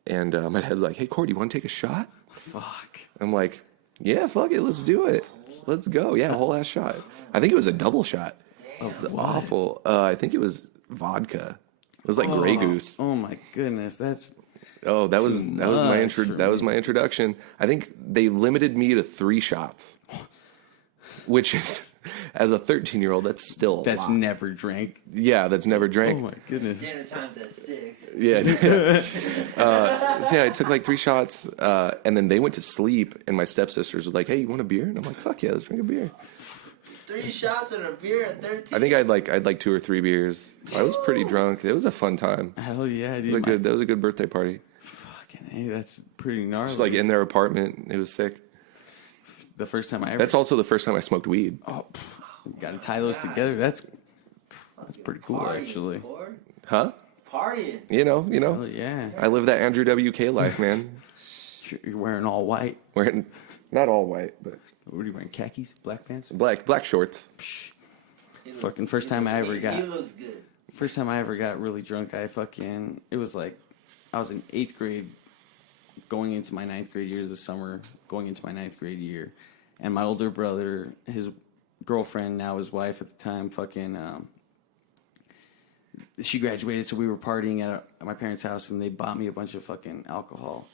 And my dad's like, hey, Cordy, you want to take a shot? Fuck. I'm like, yeah, fuck it. Let's do it. Let's go. Yeah, a whole ass shot. I think it was a double shot of the awful. I think it was vodka. It was like Grey Goose. Oh my goodness. That was my introduction. I think they limited me to 3 shots, which is, as a 13-year-old, that's still a lot. Never drank. Yeah, that's never drank. Oh my goodness. Dinner time's at 6. Yeah. So yeah, I took like 3 shots, and then they went to sleep, and my stepsisters were like, hey, you want a beer? And I'm like, fuck yeah, let's drink a beer. 3 shots and a beer at 13? I think I'd like 2 or 3 beers. I was pretty drunk. It was a fun time. Hell yeah, dude. That was a good birthday party. Fucking hey, that's pretty gnarly. Just like in their apartment. It was sick. The first time I ever... That's also the first time I smoked weed. Oh, got to tie those together. That's pretty cool, Partying, actually. Cord. Huh? Partying. You know. Oh, yeah. I live that Andrew WK life, man. You're wearing all white. Wearing, not all white, but... What are you wearing, khakis? Black pants? Black shorts. Fucking first time I ever got... He looks good. First time I ever got really drunk, it was like, I was in 8th grade, going into my 9th grade years this summer, going into my 9th grade year. And my older brother, his girlfriend, now his wife at the time, she graduated, so we were partying at my parents' house, and they bought me a bunch of fucking alcohol.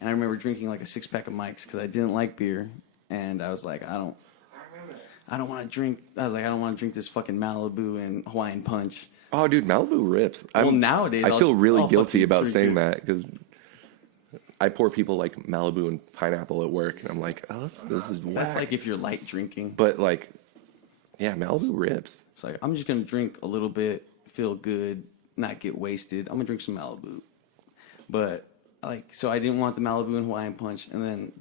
And I remember drinking like a 6-pack of Mike's because I didn't like beer. And I was like, I don't want to drink. I was like, I don't want to drink this fucking Malibu and Hawaiian Punch. Oh, dude, Malibu rips. Nowadays, I feel really guilty about saying it. that because I pour people like Malibu and pineapple at work, and I'm like, oh, this is whack. That's like if you're light drinking. But like, yeah, Malibu rips. It's like, I'm just going to drink a little bit, feel good, not get wasted. I'm going to drink some Malibu. But like, so I didn't want the Malibu and Hawaiian Punch, and then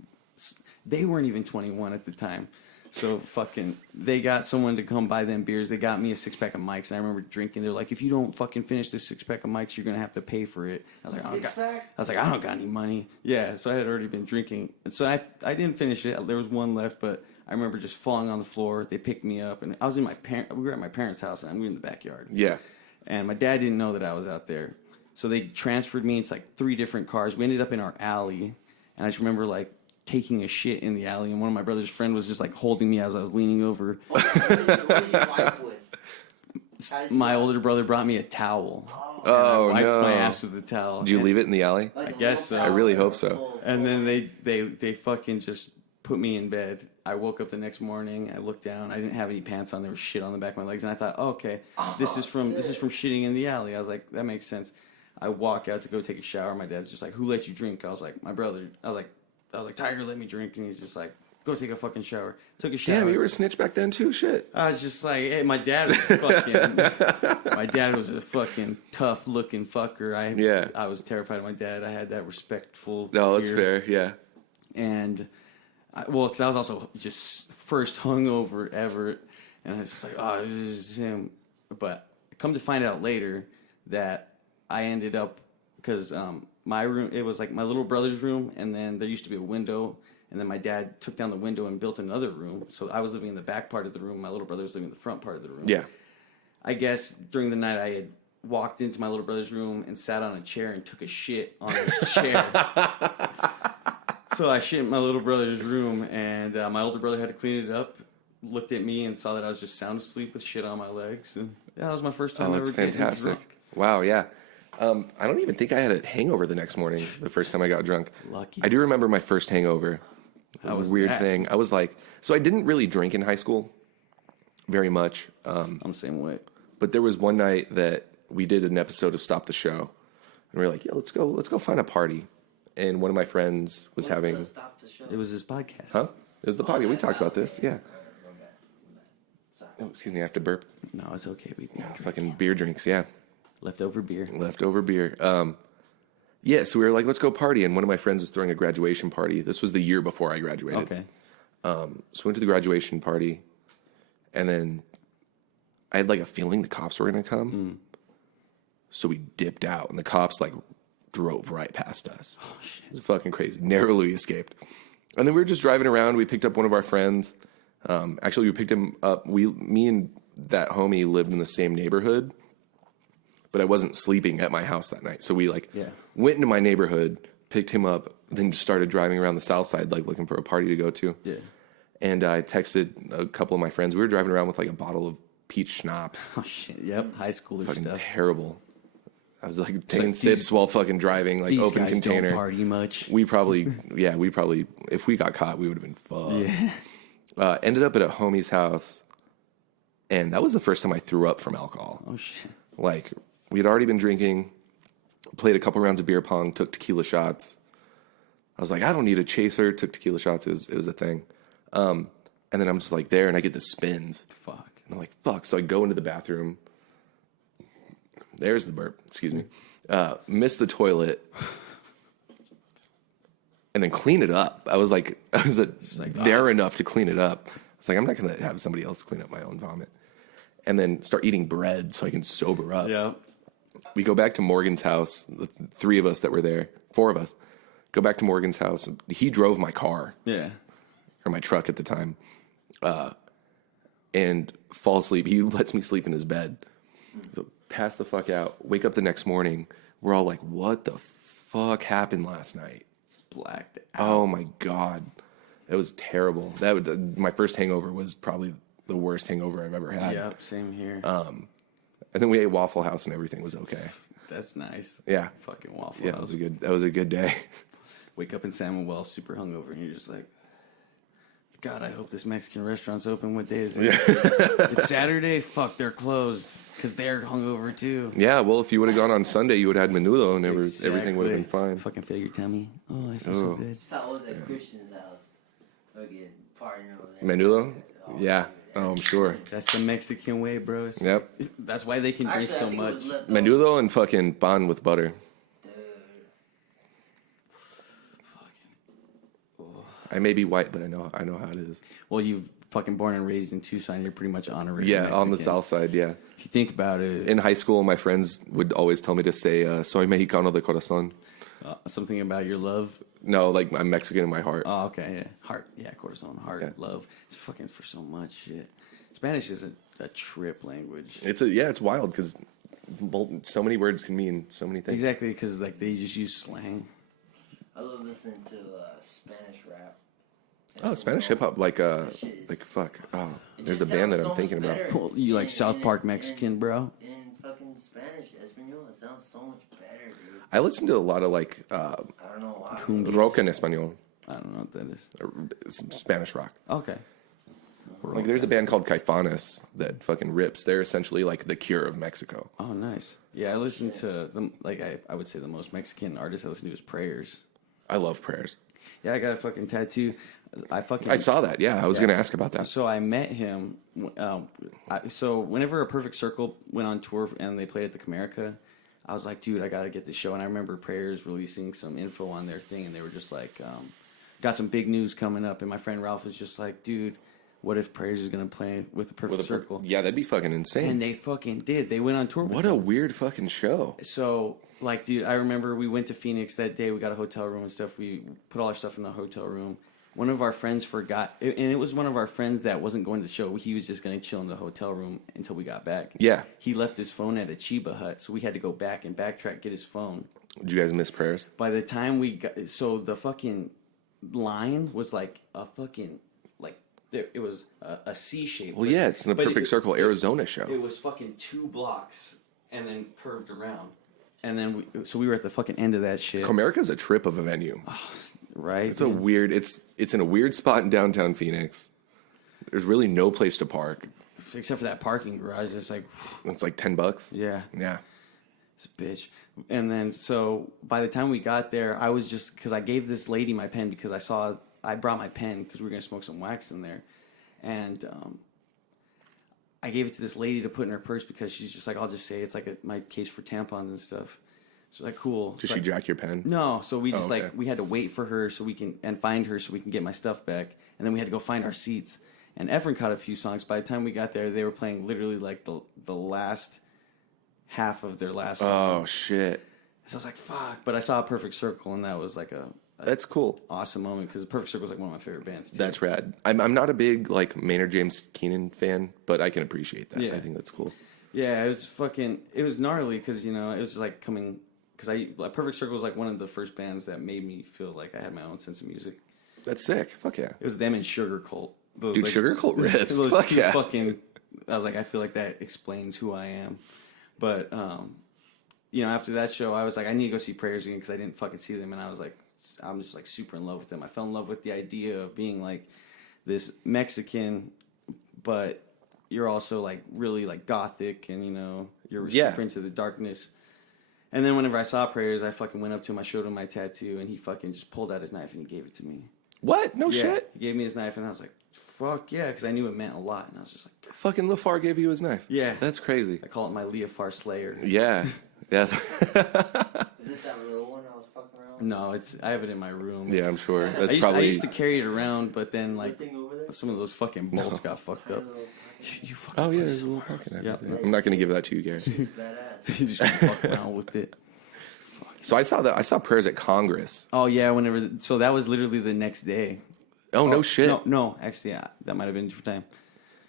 they weren't even 21 at the time. So fucking, they got someone to come buy them beers. They got me a 6-pack of Mike's, and I remember drinking. They're like, if you don't fucking finish this 6-pack of Mike's, you're gonna have to pay for it. I was like, I don't got any money. Yeah, so I had already been drinking, and so I didn't finish it. There was one left, but I remember just falling on the floor. They picked me up, and I was in we were at my parents' house, and we were in the backyard. Yeah, and my dad didn't know that I was out there, so they transferred me into like 3 different cars. We ended up in our alley, and I just remember like taking a shit in the alley, and one of my brother's friend was just like holding me as I was leaning over. What did you wipe with? My older brother brought me a towel. Oh, I wiped no. my ass with the towel. Did you leave it in the alley? I guess so. I really hope so. And then they fucking just put me in bed. I woke up the next morning. I looked down. I didn't have any pants on. There was shit on the back of my legs, and I thought, oh, okay, this is from shitting in the alley. I was like, that makes sense. I walk out to go take a shower. My dad's just like, who let you drink? I was like, my brother. I was like, Tiger let me drink, and he's just like, go take a fucking shower. Took a shower. Damn, you were a snitch back then too. Shit. I was just like, hey, my dad was a fucking tough looking fucker. I was terrified of my dad. I had that respectful. No, that's fear. fair. Yeah. And because I was also just first hungover ever, and I was just like, oh, this is him. But come to find out later that I ended up because my room, it was like my little brother's room, and then there used to be a window, and then my dad took down the window and built another room. So I was living in the back part of the room. My little brother was living in the front part of the room. Yeah. I guess during the night I had walked into my little brother's room and sat on a chair and took a shit on his chair. So I shit in my little brother's room, and my older brother had to clean it up, looked at me and saw that I was just sound asleep with shit on my legs. And that was my first time ever getting drunk. Wow, yeah. I don't even think I had a hangover the next morning, the first time I got drunk. Lucky. I do remember my first hangover. How was weird that? thing. I was like, so I didn't really drink in high school very much. I'm the same way. But there was one night that we did an episode of Stop the Show. And we were like, yeah, let's go find a party. And one of my friends was having... Stop the show? It was his podcast. Huh? It was the party. We talked about this. Yeah. Oh, excuse me, I have to burp. No, it's okay. Fucking beer drinks, yeah. Leftover beer. Yeah, so we were like, let's go party. And one of my friends was throwing a graduation party. This was the year before I graduated. Okay. So we went to the graduation party. And then I had like a feeling the cops were going to come. So we dipped out. And the cops like drove right past us. Oh, shit. It was fucking crazy. Narrowly escaped. And then we were just driving around. We picked up one of our friends. Actually, we picked him up. Me and that homie lived in the same neighborhood. But I wasn't sleeping at my house that night. So we went into my neighborhood, picked him up, then just started driving around the south side, like looking for a party to go to. Yeah. And I texted a couple of my friends. We were driving around with like a bottle of peach schnapps. Oh, shit. Yep. High schooler Fucking stuff. terrible. I was like taking sips while fucking driving, like open guys container. Don't party much. We probably, if we got caught, we would have been fucked. Yeah. Ended up at a homie's house. And that was the first time I threw up from alcohol. Oh, shit. Like, we had already been drinking, played a couple rounds of beer pong, took tequila shots. I was like, I don't need a chaser. Took tequila shots. It was a thing. And then I'm just like there, and I get the spins. Fuck. And I'm like, fuck. So I go into the bathroom. There's the burp. Excuse me. Miss the toilet. And then clean it up. I was there enough to clean it up. I was like, I'm not going to have somebody else clean up my own vomit. And then start eating bread so I can sober up. Yeah. We go back to Morgan's house, the 3 of us that were there, 4 of us, go back to Morgan's house. He drove my car. Yeah. Or my truck at the time. And fall asleep. He lets me sleep in his bed. So pass the fuck out. Wake up the next morning. We're all like, what the fuck happened last night? Blacked out. Oh my God. That was terrible. My first hangover was probably the worst hangover I've ever had. Yep, same here. And then we ate Waffle House and everything was okay. That's nice. Yeah. Fucking Waffle Yeah, House. that was a good day. wake up in San Manuel super hungover, and you're just like, God, I hope this Mexican restaurant's open. What day is it? It's Saturday? Fuck, they're closed because they're hungover too. Yeah, well, if you would have gone on Sunday, you would have had menudo and everything would have been fine. Fucking feel your tummy. Oh, I feel so good. So I was at Christian's house. Fucking partying over there. Menudo? Yeah. Oh, I'm sure. That's the Mexican way, bro. Yep. That's why they can drink so much. Menudo and fucking pan with butter. I may be white, but I know how it is. Well, you've fucking born and raised in Tucson. You're pretty much honorary. Yeah, Mexican. on the south side, yeah. If you think about it. In high school, my friends would always tell me to say, soy mexicano de corazón. Something about your love? No, like I'm Mexican in my heart. Oh, okay, yeah. Heart, yeah, corazón, heart, love. It's fucking for so much shit. Spanish is a trip language. It's wild because so many words can mean so many things. Exactly, because like they just use slang. I love listening to Spanish rap. Oh, Spanish hip hop, like fuck. Oh, there's a band that I'm thinking about. Well, you like South Park Mexican, bro? In fucking Spanish, Espanol, it sounds so much better, dude. I listen to a lot of like I don't know why. rock en español. I don't know what that is. Spanish rock. Okay. Like there's a band called Caifanes that fucking rips. They're essentially like the Cure of Mexico. Oh, nice. Yeah, I listen to them. Like I would say the most Mexican artist I listen to is Prayers. I love Prayers. Yeah, I got a fucking tattoo. I saw that. Yeah, I was gonna ask about that. So I met him. So whenever A Perfect Circle went on tour and they played at the Comerica, I was like, dude, I gotta get this show. And I remember Prayers releasing some info on their thing, and they were just like, got some big news coming up. And my friend Ralph was just like, dude, what if Prayers is gonna play with A Perfect Circle? Yeah, that'd be fucking insane. And they fucking did. They went on tour. What a weird fucking show. So, like, dude, I remember we went to Phoenix that day. We got a hotel room and stuff. We put all our stuff in the hotel room. One of our friends forgot, and it was one of our friends that wasn't going to the show. He was just going to chill in the hotel room until we got back. Yeah. He left his phone at a Chiba Hut, so we had to go back and backtrack, get his phone. Did you guys miss Prayers? By the time we got, so the fucking line was like a fucking, like, it was a C shape. Well, yeah, it's in the Perfect Circle Arizona show. It was fucking 2 blocks and then curved around. And then we were at the fucking end of that shit. Comerica's a trip of a venue. Right? It's a weird, it's in a weird spot in downtown Phoenix. There's really no place to park. Except for that parking garage. It's like $10. Yeah. Yeah. It's a bitch. And then, so by the time we got there, I was just, because I gave this lady my pen because I brought my pen because we were going to smoke some wax in there. And I gave it to this lady to put in her purse because she's just like, I'll just say it's like my case for tampons and stuff. So like, cool. Did she jack your pen? No. So we just we had to wait for her and find her so we can get my stuff back. And then we had to go find our seats. And Efren caught a few songs. By the time we got there, they were playing literally like the last half of their last song. Oh, shit. So I was like, fuck. But I saw A Perfect Circle, and that was like a that's cool. Awesome moment, because Perfect Circle is like one of my favorite bands, too. That's rad. I'm not a big like Maynard James Keenan fan, but I can appreciate that. Yeah. I think that's cool. Yeah, it was gnarly, because, you know, it was like coming... Because Perfect Circle was like one of the first bands that made me feel like I had my own sense of music. That's sick. Fuck yeah. It was them and Sugar Cult. Dude, like, Sugar Cult rips. Those Fuck two yeah. fucking... I was like, I feel like that explains who I am. But, you know, after that show, I was like, I need to go see Prayers again because I didn't fucking see them. And I was like, I'm just like super in love with them. I fell in love with the idea of being like this Mexican, but you're also like really like gothic and, you know, you're super into the darkness. And then whenever I saw Prayers, I fucking went up to him, I showed him my tattoo, and he fucking just pulled out his knife and he gave it to me. What? No shit? He gave me his knife, and I was like, fuck yeah, because I knew it meant a lot. And I was just like... Fucking LaFar gave you his knife? Yeah. That's crazy. I call it my Leofar Slayer. Yeah. Yeah. Is it that little one I was fucking around with? No, I have it in my room. Yeah, I'm sure. I used to carry it around, but then like some of those fucking bolts got fucked up. You fucking oh yeah, there's a little pocket. Yeah. I'm not gonna give that to you, Gary. You just fuck around with it. So I saw Prayers at Congress. Oh yeah, so that was literally the next day. Oh no shit. No, actually, yeah, that might have been a different time.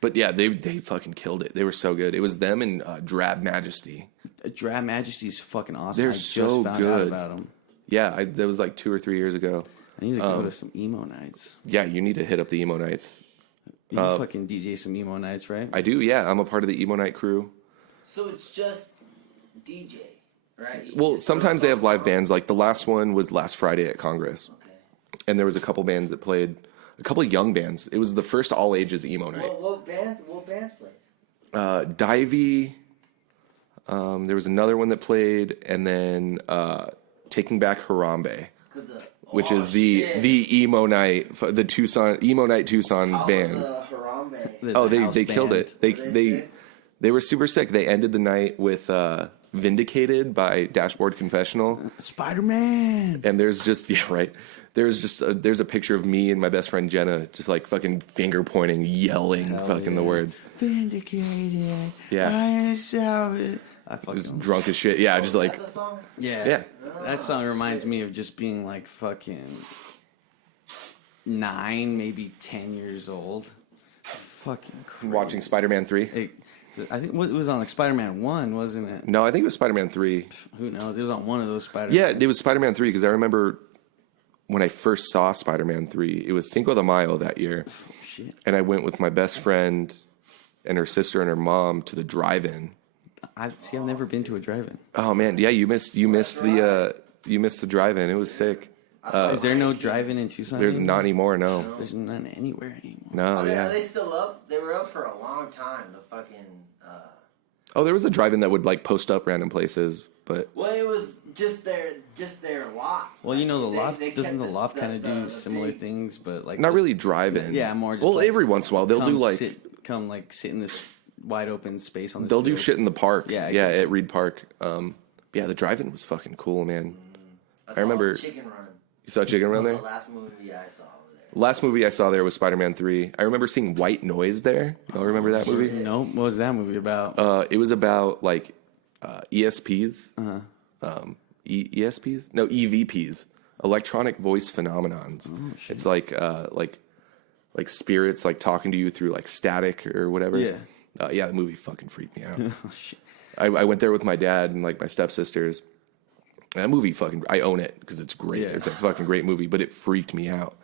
But yeah, they fucking killed it. They were so good. It was them and Drab Majesty. Drab Majesty's fucking awesome. They're I just so found good out about them. Yeah, that was like 2 or 3 years ago. I need to go to some emo nights. Yeah, you need to hit up the emo nights. You fucking DJ some emo nights, right? I do, yeah. I'm a part of the emo night crew. So it's just DJ, right? Well, sometimes they have live bands. Like the last one was last Friday at Congress. Okay. and there was a couple bands that played, a couple of young bands. It was the first all ages emo night. What bands played? Divey. There was another one that played, and then Taking Back Harambe, which is the emo night, the Tucson emo night Tucson band. Harambe? They killed it. They were super sick. They ended the night with Vindicated by Dashboard Confessional. Spider-Man. And there's just there's a picture of me and my best friend Jenna just like fucking finger pointing, yelling the words. Vindicated. Yeah. I was drunk as shit. Yeah, just like Is that the song? Yeah. That song reminds me of just being like fucking 9, maybe 10 years old. Fucking crazy. Watching Spider-Man 3. I think it was on like Spider-Man 1, wasn't it? No, I think it was Spider-Man 3. Who knows? It was on one of those Spider-Man. Yeah, it was Spider-Man 3 because I remember when I first saw Spider-Man 3, it was Cinco de Mayo that year. Oh, shit. And I went with my best friend and her sister and her mom to the drive-in. I've never been to a drive-in. Oh man, yeah, you missed the drive-in. It was sick. Is there no drive-in in Tucson? There's anymore? not anymore. No. There's none anywhere anymore. No. Are they still up? They were up for a long time. The fucking. Oh, there was a drive-in that would like post up random places, but. Well, it was just their lot. Well, you know, the loft doesn't the loft kind of do similar big... things, but like not really drive-in. Yeah, more. Just well, like, every once in a while they'll do like sit in this wide open space on. This they'll field. do shit in the park. Yeah, exactly. Yeah, at Reed Park. Yeah, the drive-in was fucking cool, man. I remember. Chicken Run. You saw Chicken Run there? That was the last movie I saw over there. Last movie I saw there was Spider-Man 3. I remember seeing White Noise there. Y'all remember that movie? No, what was that movie about? It was about like ESPs. ESPs? No, EVPs. Electronic voice phenomenons. Oh, shit. It's like spirits like talking to you through like static or whatever. Yeah. Yeah, the movie fucking freaked me out. Oh, shit. I went there with my dad and like my stepsisters. That movie I own it because it's great. Yeah. It's a fucking great movie, but it freaked me out.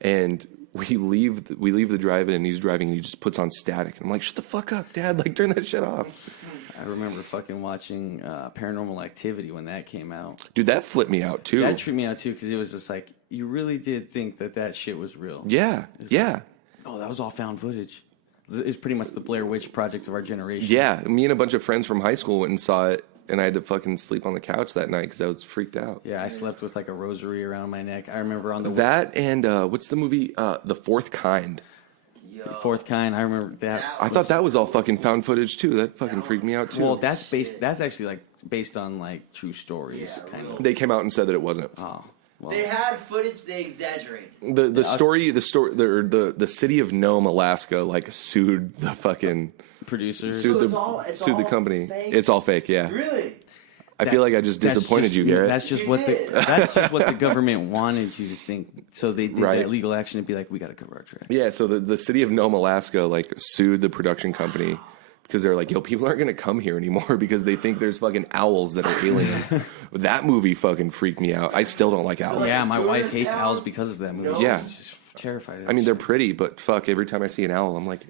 And we leave the drive-in and he's driving and he just puts on static. And I'm like, shut the fuck up, Dad. Like, turn that shit off. I remember fucking watching Paranormal Activity when that came out. Dude, that flipped me out too. That tripped me out too because it was just like, you really did think that shit was real. Yeah, yeah. Like, oh, that was all found footage. It's pretty much the Blair Witch Project of our generation. Yeah, me and a bunch of friends from high school went and saw it. And I had to fucking sleep on the couch that night because I was freaked out. Yeah, I slept with like a rosary around my neck. I remember on the that and what's the movie? The Fourth Kind. Yo. Fourth Kind. I remember that. I thought that was all fucking found footage too. That fucking freaked me out too. Well, that's actually like based on like true stories, Yeah, kind real. of. They came out and said that it wasn't. Oh, well. They had footage. They exaggerated. The city of Nome, Alaska, like sued the fucking Producers. sued So the company. fake? It's all fake. Yeah. Really? I feel like I just disappointed you, Garrett. That's just You what did. that's just what the government wanted you to think. So they did Right. that legal action to be like, we got to cover our tracks. Yeah, so the city of Nome, Alaska, like sued the production company because they're like, yo, people aren't gonna come here anymore because they think there's fucking owls that are alien. That movie fucking freaked me out. I still don't like owls. Yeah, my Tourist wife hates town? owls because of that movie. No. Yeah. She's just terrified of I mean, they're that pretty, but fuck, every time I see an owl, I'm like,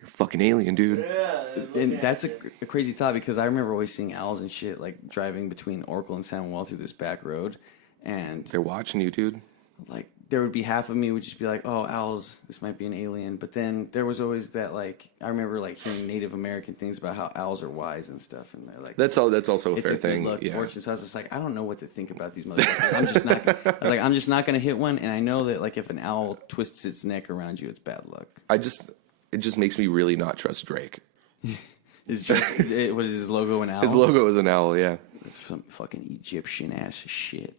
you're a fucking alien, dude. Yeah. shit. And that's a crazy thought because I remember always seeing owls and shit, like driving between Oracle and San Manuel through this back road, and They're watching you, dude. like there would be half of me would just be like, oh, owls, this might be an alien. But then there was always that, like, I remember like hearing Native American things about how owls are wise and stuff, and they're like, That's also a it's fair a good thing. luck, Yeah. fortune. So I was just like, I don't know what to think about these motherfuckers. I'm just not gonna hit one, and I know that like if an owl twists its neck around you, it's bad luck. It just makes me really not trust Drake. What is his logo an owl? His logo is an owl, yeah. It's some fucking Egyptian ass shit.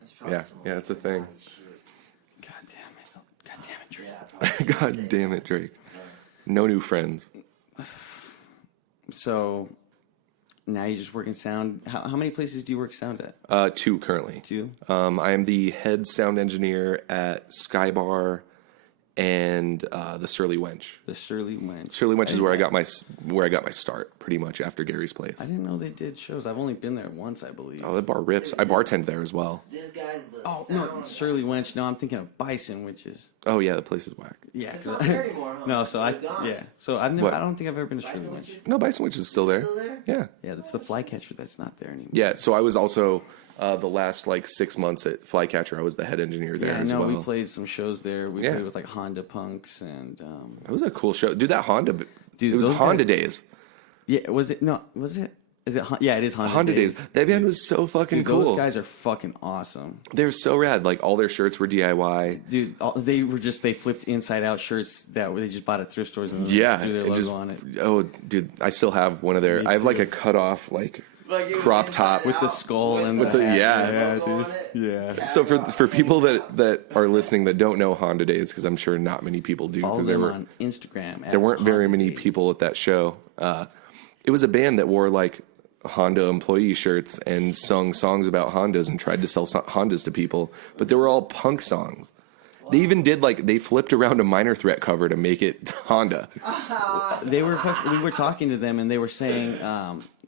That's probably Yeah, some yeah, it's a thing. God damn it, Drake. Yeah, God damn it, Drake. No new friends. So now you just work in sound. How many places do you work sound at? 2 currently. 2? I am the head sound engineer at Skybar and the Surly Wench. The Surly Wench. Surly Wench is where I got my start, pretty much after Gary's Place. I didn't know they did shows. I've only been there once, I believe. Oh, the bar rips. I bartend there as well. This guy's the Oh, sound no, Surly Wench. No, I'm thinking of Bison Witches. Oh yeah, the place is whack. Yeah, It's 'cause not there anymore, huh? no. So It's gone. So I've never. What? I don't think I've ever been to Bison Surly Wench. Witches? No, Bison Witch is still there. Still there? Yeah. Yeah, that's the flycatcher that's not there anymore. Yeah, so I was also the last like 6 months at Flycatcher, I was the head engineer there as well. We played some shows there. We played with like Honda punks and. That was a cool show, dude. That Honda, dude, it was Honda days. Yeah, was it? No, was it? Is it? Yeah, it is Honda days. That band was so fucking cool. Those guys are fucking awesome. They're so rad. Like all their shirts were DIY. Dude, they flipped inside out shirts that they just bought at thrift stores and threw their logo on it. Oh, dude, I still have one of their. I have like a cut off like crop top with the skull and with the dude. Yeah. So for people that are listening that don't know Honda Days, because I'm sure not many people do, because they were on Instagram. There weren't very many Days. people at that show. It was a band that wore like Honda employee shirts and sung songs about Hondas and tried to sell Hondas to people, but they were all punk songs. Wow. They even did they flipped around a Minor Threat cover to make it Honda. We were talking to them and they were saying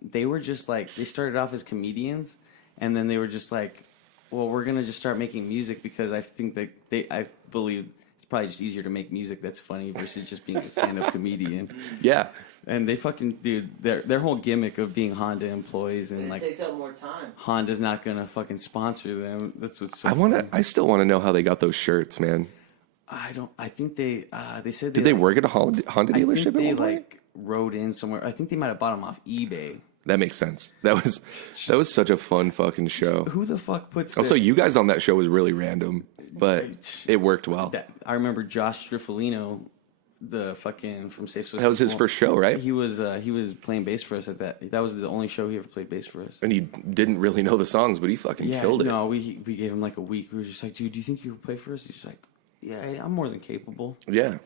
they were just like, they started off as comedians and then they were just like, well, we're gonna just start making music because I think that I believe it's probably just easier to make music that's funny versus just being a stand-up comedian. Yeah. And they fucking, dude, their whole gimmick of being Honda employees and like it takes up more time. Honda's not gonna fucking sponsor them. That's what's so. I still want to know how they got those shirts, man. I think they said did they work at a Honda dealership? I think they like rode in somewhere. I think they might have bought them off eBay. That makes sense. That was such a fun fucking show. Who the fuck puts? Also, you guys on that show was really random, but it worked well. I remember Josh Strifolino. The fucking from Safe Social. That was his first show, right? He was playing bass for us at that. That was the only show he ever played bass for us. And he didn't really know the songs, but he fucking killed it. No, we gave him like a week. We were just like, dude, do you think you could play for us? He's like, yeah, I'm more than capable. Yeah.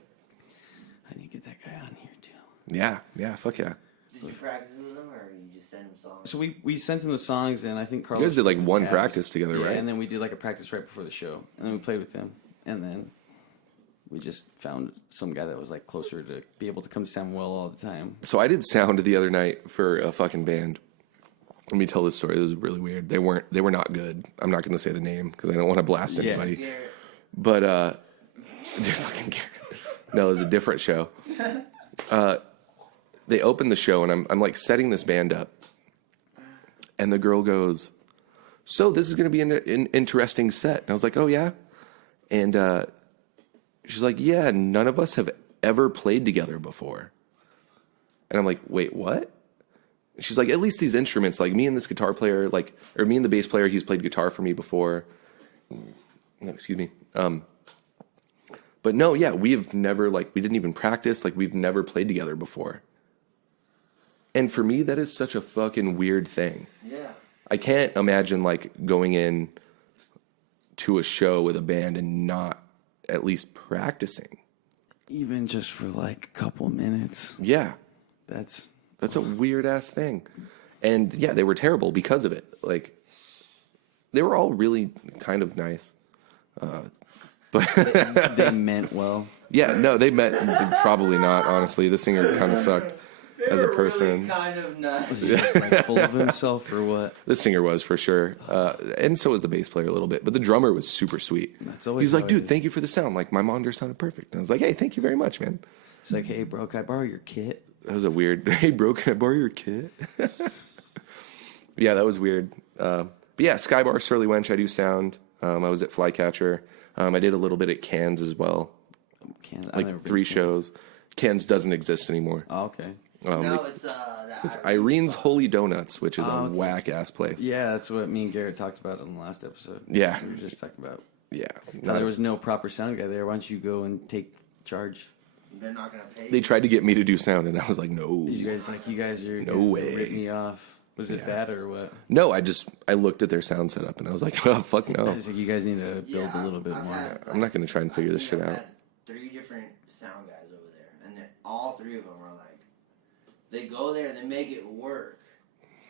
I need to get that guy on here too. Yeah, fuck yeah. Did you practice with him, or you just send him songs? So we sent him the songs, and I think Carlos. You guys did like one practice together, right? And then we did like a practice right before the show, and then we played with him, and then. We just found some guy that was like closer to be able to come to Samuel all the time. So I did sound the other night for a fucking band. Let me tell this story. This is really weird. They were not good. I'm not going to say the name because I don't want to blast anybody. Garrett. But dude, fucking Garrett. No, it was a different show. They opened the show and I'm like setting this band up, and the girl goes, "So this is going to be an interesting set." And I was like, "Oh yeah," and she's like, "Yeah, none of us have ever played together before." And I'm like, "Wait, what?" And she's like, "At least these instruments, like me and this guitar player, or me and the bass player, he's played guitar for me before." No, excuse me. But no, yeah, we've never, we didn't even practice, we've never played together before. And for me, that is such a fucking weird thing. Yeah. I can't imagine, going in to a show with a band and not at least practicing, even just for a couple minutes. Yeah, that's a weird ass thing. And yeah, they were terrible because of it. They were all really kind of nice, but they meant well. Yeah, no, they meant probably not. Honestly, the singer kind of sucked as a person. Really kind of nice. Was he just full of himself or what? The singer was for sure, and so was the bass player a little bit. But the drummer was super sweet. That's always. He was like, "Dude, thank you for the sound. My monitor sounded perfect." And I was like, "Hey, thank you very much, man." He's like, "Hey, bro, can I borrow your kit?" That was a weird. "Hey, bro, can I borrow your kit?" Yeah, that was weird. But yeah, Skybar, Surly Wench, I do sound. I was at Flycatcher. I did a little bit at Cans as well. Cans, 3 shows. Cans doesn't exist anymore. Oh, okay. No, it's Irene's Holy Donuts, which is a whack ass place. Yeah, that's what me and Garrett talked about in the last episode. Yeah, we were just talking about. Yeah, there was no proper sound guy there. Why don't you go and take charge? They're not gonna pay. They tried to get me to do sound, and I was like, "No." You guys are no way. Rip me off. Was it that or what? No, I looked at their sound setup and I was like, "Oh fuck no!" I was like, you guys need to build a little bit more. I'm not going to try and figure this shit out. I've had 3 different sound guys over there, and all 3 of them are they go there and they make it work,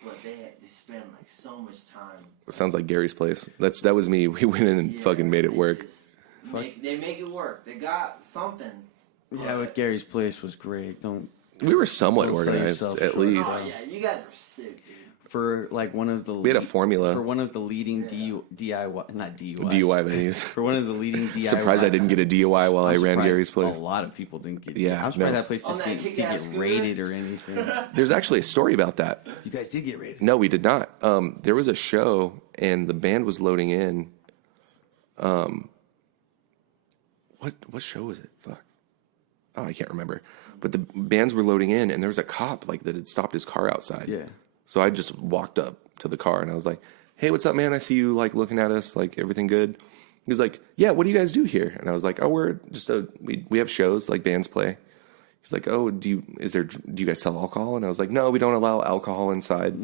but they spend so much time. It sounds like Gary's place. That was me. We went in and fucking made it work. They make it work. They got something. Yeah, but Gary's place was great. We were somewhat organized, at least. Oh yeah, you guys were sick, dude. For like one of the we had a formula for one of the leading DIY, not DUI venues. For one of the leading DIY. Surprised I didn't get a DUI while I ran Gary's place. A lot of people didn't get. Yeah, I'm surprised that place just didn't get raided or anything. There's actually a story about that. You guys did get raided. No, we did not. There was a show and the band was loading in. What show was it? Fuck. Oh, I can't remember. But the bands were loading in, and there was a cop like that had stopped his car outside. Yeah. So I just walked up to the car and I was like, "Hey, what's up, man? I see you like looking at us. Like everything good?" He was like, "Yeah, what do you guys do here?" And I was like, "Oh, we're just we have shows like bands play." He's like, "Oh, do you guys sell alcohol?" And I was like, "No, we don't allow alcohol inside,"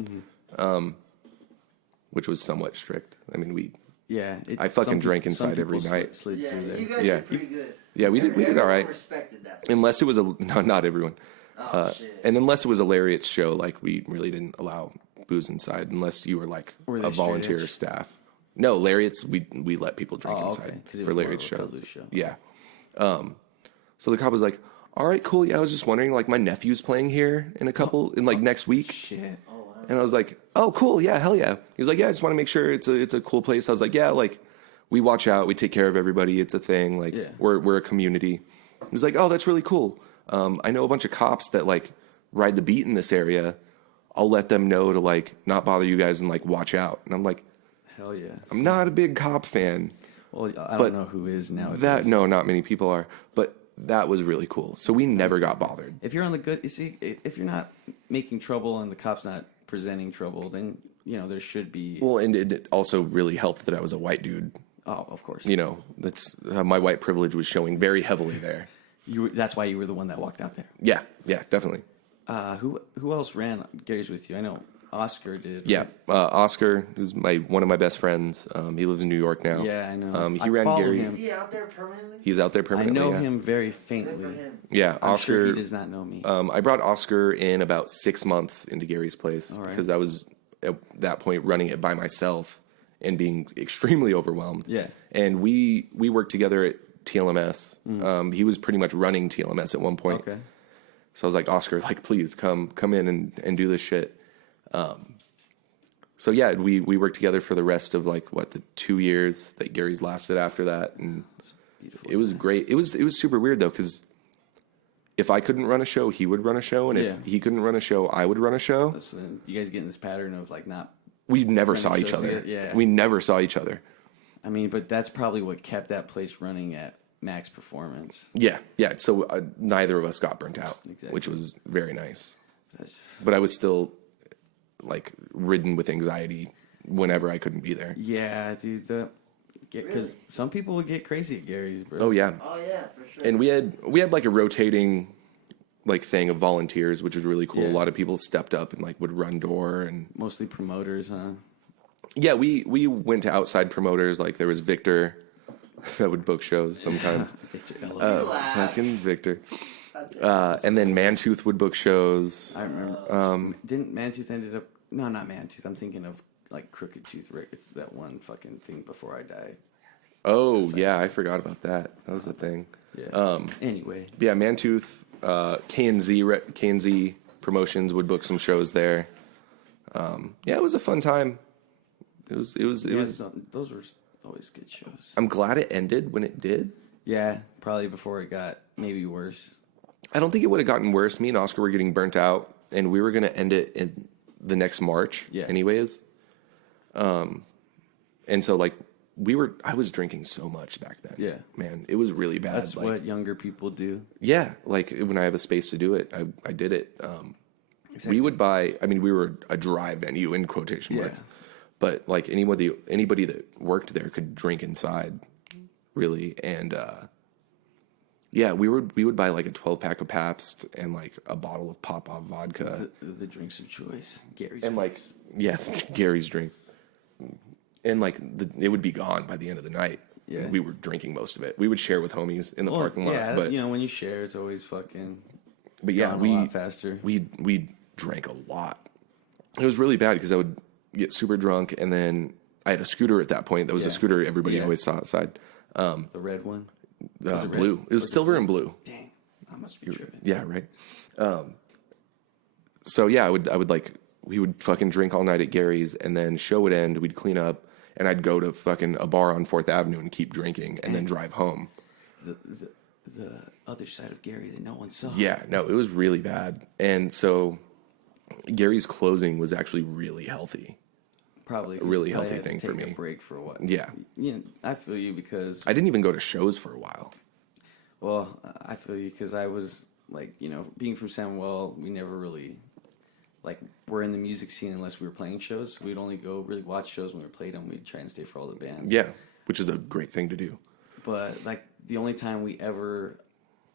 which was somewhat strict. I mean, I fucking drank inside every night. Slid through there. You guys did pretty good. Yeah, we did all right. Respected that. Unless it was not everyone. Shit. And unless it was a Lariat's show, like we really didn't allow booze inside unless you were like a volunteer staff. No, Lariat's we let people drink inside for Lariat's show. Yeah. So the cop was like, "All right, cool. Yeah, I was just wondering, like my nephew's playing here in next week." Shit. Oh wow. And I was like, "Oh, cool. Yeah, hell yeah." He was like, "Yeah, I just want to make sure it's a cool place." I was like, "Yeah, like we watch out, we take care of everybody. It's a thing. Like we're a community." He was like, "Oh, that's really cool. I know a bunch of cops that like ride the beat in this area. I'll let them know to like not bother you guys and like watch out." And I'm like, hell yeah. I'm not a big cop fan. Well, I don't know who is now. No, not many people are. But that was really cool. So we never got bothered. If you're on the good, you see, if you're not making trouble and the cop's not presenting trouble, then there should be. Well, and it also really helped that I was a white dude. Oh, of course. That's my white privilege was showing very heavily there. That's why you were the one that walked out there. Yeah, definitely. Who else ran Gary's with you? I know Oscar did. Yeah, Oscar, who's one of my best friends. He lives in New York now. Yeah, I know. He ran Gary. Is he out there permanently? He's out there permanently. I know him very faintly. Good for him. Yeah, I'm Oscar. sure he does not know me. I brought Oscar in about 6 months into Gary's place because I was at that point running it by myself and being extremely overwhelmed. Yeah, and we worked together at TLMS. He was pretty much running TLMS at one point. Okay. So I was like, "Oscar, like, please come in and do this shit." So yeah, we worked together for the rest of like the 2 years that Gary's lasted after that, and it was great. It was super weird though, because if I couldn't run a show, he would run a show, and if he couldn't run a show, I would run a show. So then you guys get in this pattern of like not. We never saw each other. Yeah, we never saw each other. I mean, but that's probably what kept that place running at max performance. Yeah. So neither of us got burnt out, which was very nice. But I was still like ridden with anxiety whenever I couldn't be there. Yeah, dude. Because some people would get crazy at Gary's, bro. Oh yeah, for sure. And we had like a rotating like thing of volunteers, which was really cool. Yeah. A lot of people stepped up and like would run door, and mostly promoters, huh? Yeah, we went to outside promoters. Like there was Victor that would book shows sometimes. Fucking Victor. And then Mantooth would book shows. I remember. Didn't Mantooth ended up? No, not Mantooth. I'm thinking of like Crooked Tooth Rick. It's that one fucking thing before I died. Oh yeah, I forgot about that. That was a thing. Yeah. Anyway. Yeah, Mantooth, K&Z Promotions would book some shows there. Yeah, it was a fun time. It was. Those were always good shows. I'm glad it ended when it did. Yeah, probably before it got maybe worse. I don't think it would have gotten worse. Me and Oscar were getting burnt out, and we were going to end it in the next March. Yeah. Anyways. And so like I was drinking so much back then. Yeah. Man, it was really bad. That's like, what younger people do. Yeah. Like when I have a space to do it, I did it. Exactly. We would buy, we were a dry venue in quotation marks, but like anybody that worked there could drink inside really. And, we would buy like a 12-pack of Pabst and like a bottle of Popov vodka. The drinks of choice. Gary's. And like, Gary's drink. And like it would be gone by the end of the night. Yeah. We were drinking most of it. We would share with homies in the parking lot. Yeah, but when you share, it's always fucking. But yeah, a lot faster. We drank a lot. It was really bad because I would get super drunk, and then I had a scooter at that point. That was a scooter everybody always saw outside. The red one. Blue. Red? It was silver and blue. Dang, I must be tripping. Yeah, right. So yeah, I would like we would fucking drink all night at Gary's, and then show would end, we'd clean up, and I'd go to fucking a bar on 4th Avenue and keep drinking, and then drive home. The other side of Gary that no one saw. Yeah, no, it was really bad. And so Gary's closing was actually really healthy. Probably a really healthy thing for me. Take a break for a while. Yeah. You know, I feel you because I didn't even go to shows for a while. Well, I feel you because I was like, you know, being from Samuel, we never really like were in the music scene unless we were playing shows. We'd only go really watch shows when we played them. We'd try and stay for all the bands. Yeah, which is a great thing to do. But like the only time we ever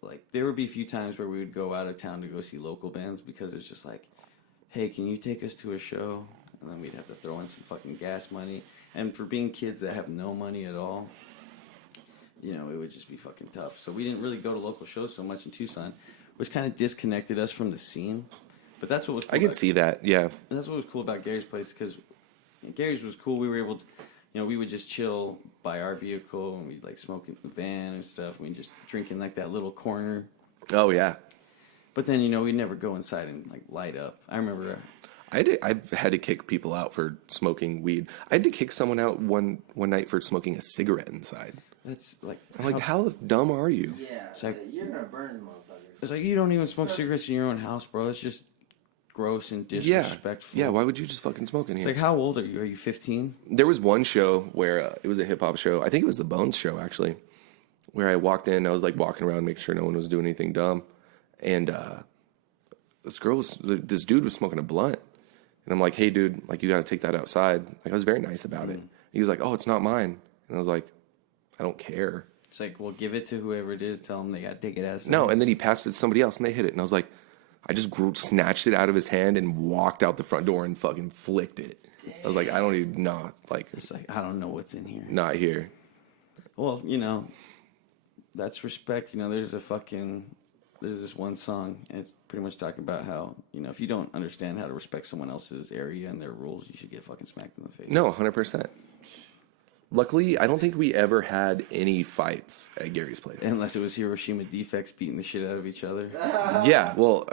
like there would be a few times where we would go out of town to go see local bands because it's just like, hey, can you take us to a show? And then we'd have to throw in some fucking gas money. And for being kids that have no money at all, you know, it would just be fucking tough. So we didn't really go to local shows so much in Tucson, which kind of disconnected us from the scene. But that's what was cool. I could see that, yeah. And that's what was cool about Gary's place because Gary's was cool. We were able to, you know, we would just chill by our vehicle and we'd like smoke in the van and stuff. We'd just drink in like that little corner. Oh, yeah. But then, you know, we'd never go inside and like light up. I remember... I've had to kick people out for smoking weed. I had to kick someone out one night for smoking a cigarette inside. That's like... I'm like, how dumb are you? Yeah, it's like, you're going to burn motherfuckers. It's like, you don't even smoke cigarettes in your own house, bro. It's just gross and disrespectful. Yeah, why would you just fucking smoke in here? It's like, how old are you? Are you 15? There was one show where it was a hip-hop show. I think it was the Bones show, actually, where I walked in. I was like walking around, making sure no one was doing anything dumb. And this dude was smoking a blunt. And I'm like, hey, dude, like, you got to take that outside. Like, I was very nice about it. He was like, oh, it's not mine. And I was like, I don't care. It's like, well, give it to whoever it is. Tell them they got to take it outside. No, and then he passed it to somebody else, and they hit it. And I was like, I just snatched it out of his hand and walked out the front door and fucking flicked it. Dang. I was like, I don't even know. Like, it's like, I don't know what's in here. Not here. Well, you know, that's respect. You know, there's this one song, and it's pretty much talking about how, you know, if you don't understand how to respect someone else's area and their rules, you should get fucking smacked in the face. No, 100%. Luckily, I don't think we ever had any fights at Gary's place. Unless it was Hiroshima Defects beating the shit out of each other. Yeah, well,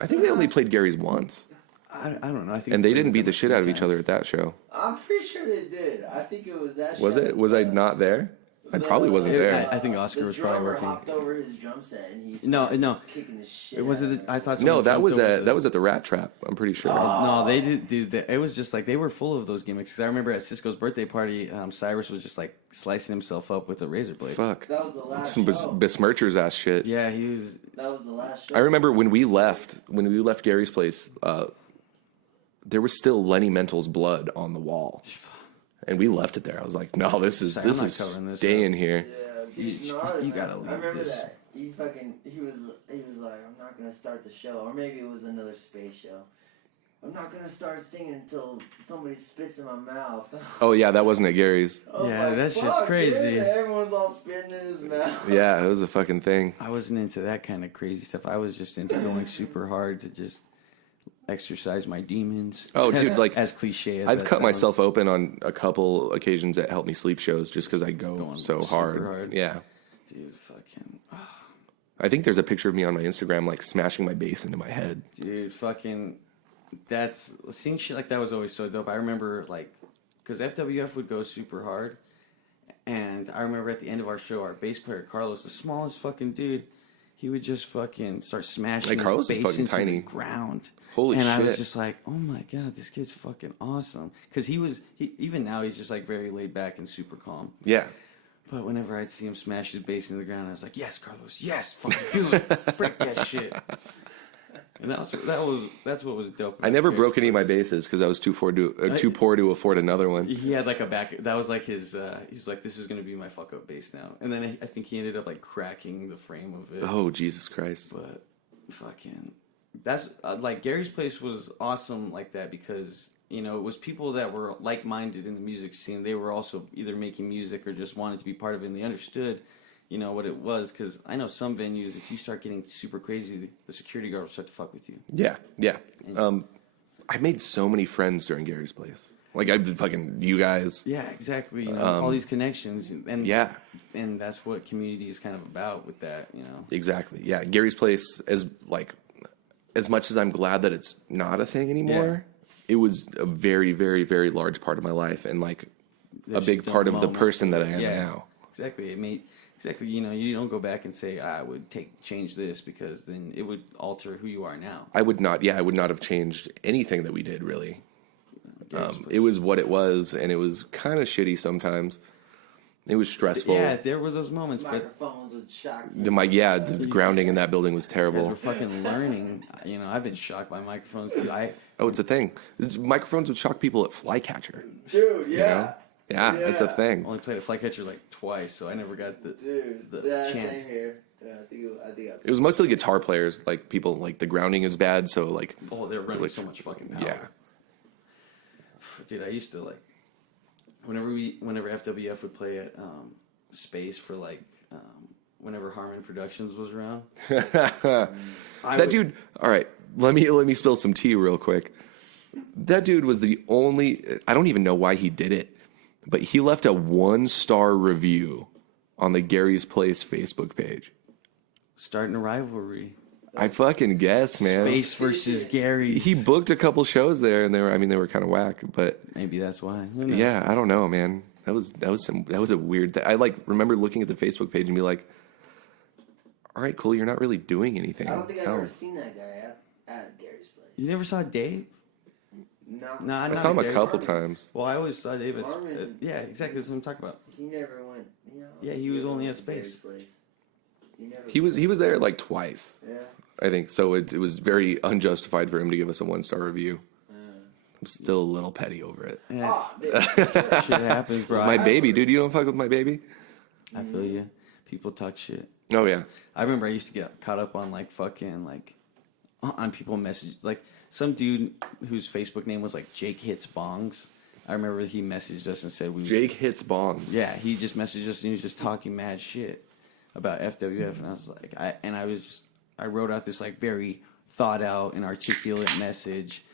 I think they only played Gary's once. I don't know. I think and they didn't beat the shit out of each other at that show. I'm pretty sure they did. I think it was that show. Was it? Was I not there? I probably wasn't there. I think Oscar was probably working. Hopped over his drum set and he's no. kicking the shit. It was I thought no. That was at the Rat Trap. I'm pretty sure. No, they did. Dude, it was just like they were full of those gimmicks. Because I remember at Cisco's birthday party, Cyrus was just like slicing himself up with a razor blade. Fuck. That was the last show. Besmirchers ass shit. Yeah, he was. That was the last show. I remember when we left Gary's place. There was still Lenny Mental's blood on the wall. And we left it there. I was like, no, this is staying here. Yeah, dude, you gotta leave. I remember that. He was like, I'm not gonna start the show, or maybe it was another space show. I'm not gonna start singing until somebody spits in my mouth. Oh yeah, that wasn't at Gary's. Yeah, like, that's just crazy. Dude, everyone's all spitting in his mouth. Yeah, it was a fucking thing. I wasn't into that kind of crazy stuff. I was just into going super hard to just exercise my demons. Oh, dude, like as cliche as I've cut myself open on a couple occasions at Help Me Sleep shows just because I go so hard. Yeah, dude, fucking. I think there's a picture of me on my Instagram like smashing my bass into my head. Dude, fucking. Seeing shit like that was always so dope. I remember like, because FWF would go super hard, and I remember at the end of our show, our bass player Carlos, the smallest fucking dude, he would just fucking start smashing his bass into the ground. Holy shit. And I was just like, oh my God, this kid's fucking awesome. Because even now, he's just like very laid back and super calm. Yeah. But whenever I'd see him smash his bass into the ground, I was like, yes, Carlos, yes, fucking do it. Break that shit. And that's what was dope. I never broke any of my basses because I was too poor to afford another one. He had like a back. That was like his. He's like, this is gonna be my fuck up bass now. And then I think he ended up like cracking the frame of it. Oh Jesus Christ! But fucking, that's like Gary's place was awesome like that because you know it was people that were like minded in the music scene. They were also either making music or just wanted to be part of it. And they understood. You know what it was, because I know some venues, if you start getting super crazy, the security guard will start to fuck with you. Yeah. I made so many friends during Gary's place. Like, I'd fucking, you guys. Yeah, exactly. You know, all these connections. And yeah. And that's what community is kind of about with that, you know. Exactly. Yeah. Gary's place is, like, as much as I'm glad that it's not a thing anymore, it was a very, very, very large part of my life, and like a big part of the person that I am now. Exactly. Exactly. You know, you don't go back and say, I would change this, because then it would alter who you are now. I would not have changed anything that we did, really. It was what it was, and it was kind of shitty sometimes. It was stressful. Yeah, there were those moments. Microphones would shock you. The grounding in that building was terrible. We're fucking learning. You know, I've been shocked by microphones too. Oh, it's a thing. Microphones would shock people at Flycatcher. Dude, yeah. You know? Yeah, it's a thing. I only played a Flycatcher like twice, so I never got the chance. Same here. Yeah, I think it was mostly guitar players. Like, people, like, the grounding is bad, so, like... Oh, they're running so much fucking power. Yeah. Dude, I used to, like... Whenever FWF would play at Space for, like... whenever Harmon Productions was around. Dude... All right, let me spill some tea real quick. That dude was the only... I don't even know why he did it, but he left a 1-star review on the Gary's Place Facebook page. Starting a rivalry. I fucking guess, man. Space versus Gary's. He booked a couple shows there, and they were kind of whack, but maybe that's why. Yeah, I don't know, man. That was a weird thing. I like remember looking at the Facebook page and be like, all right, cool, you're not really doing anything. I don't think I've ever seen that guy at Gary's Place. You never saw Dave? No, I saw him a couple times. Well, I always saw Dave yeah, exactly. That's what I'm talking about. He never went. You know, yeah, he was only at Space. He was there like twice. Yeah. I think so. It was very unjustified for him to give us a 1-star review. I'm still a little petty over it. Yeah. Oh, shit happens, bro. It's my baby, dude. You don't fuck with my baby. I feel you. People talk shit. Oh yeah. I remember I used to get caught up on like fucking like on people message like some dude whose Facebook name was like Jake Hits Bongs. I remember he messaged us and said Jake Hits Bongs. Yeah, he just messaged us and he was just talking mad shit about FWF, and I was like, I wrote out this like very thought out and articulate message,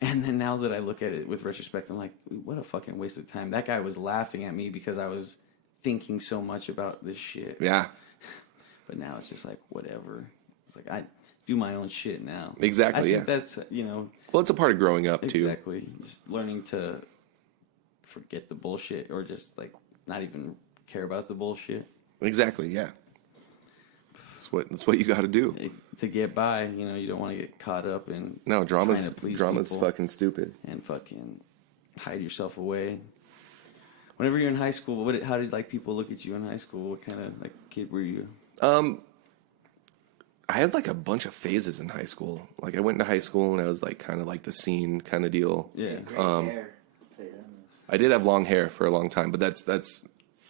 and then now that I look at it with retrospect, I'm like, what a fucking waste of time. That guy was laughing at me because I was thinking so much about this shit. Yeah. But now it's just like whatever. It's like I do my own shit now. Exactly. I think that's Well, it's a part of growing up too. Exactly. Just learning to forget the bullshit, or just like not even care about the bullshit. Exactly. Yeah. That's what you got to do to get by. You know, you don't want to get caught up in drama's fucking stupid and fucking hide yourself away. Whenever you're in high school, how did like people look at you in high school? What kind of like kid were you? I had like a bunch of phases in high school. Like I went into high school and I was like kind of like the scene kind of deal. Yeah. Hair. I did have long hair for a long time, but that's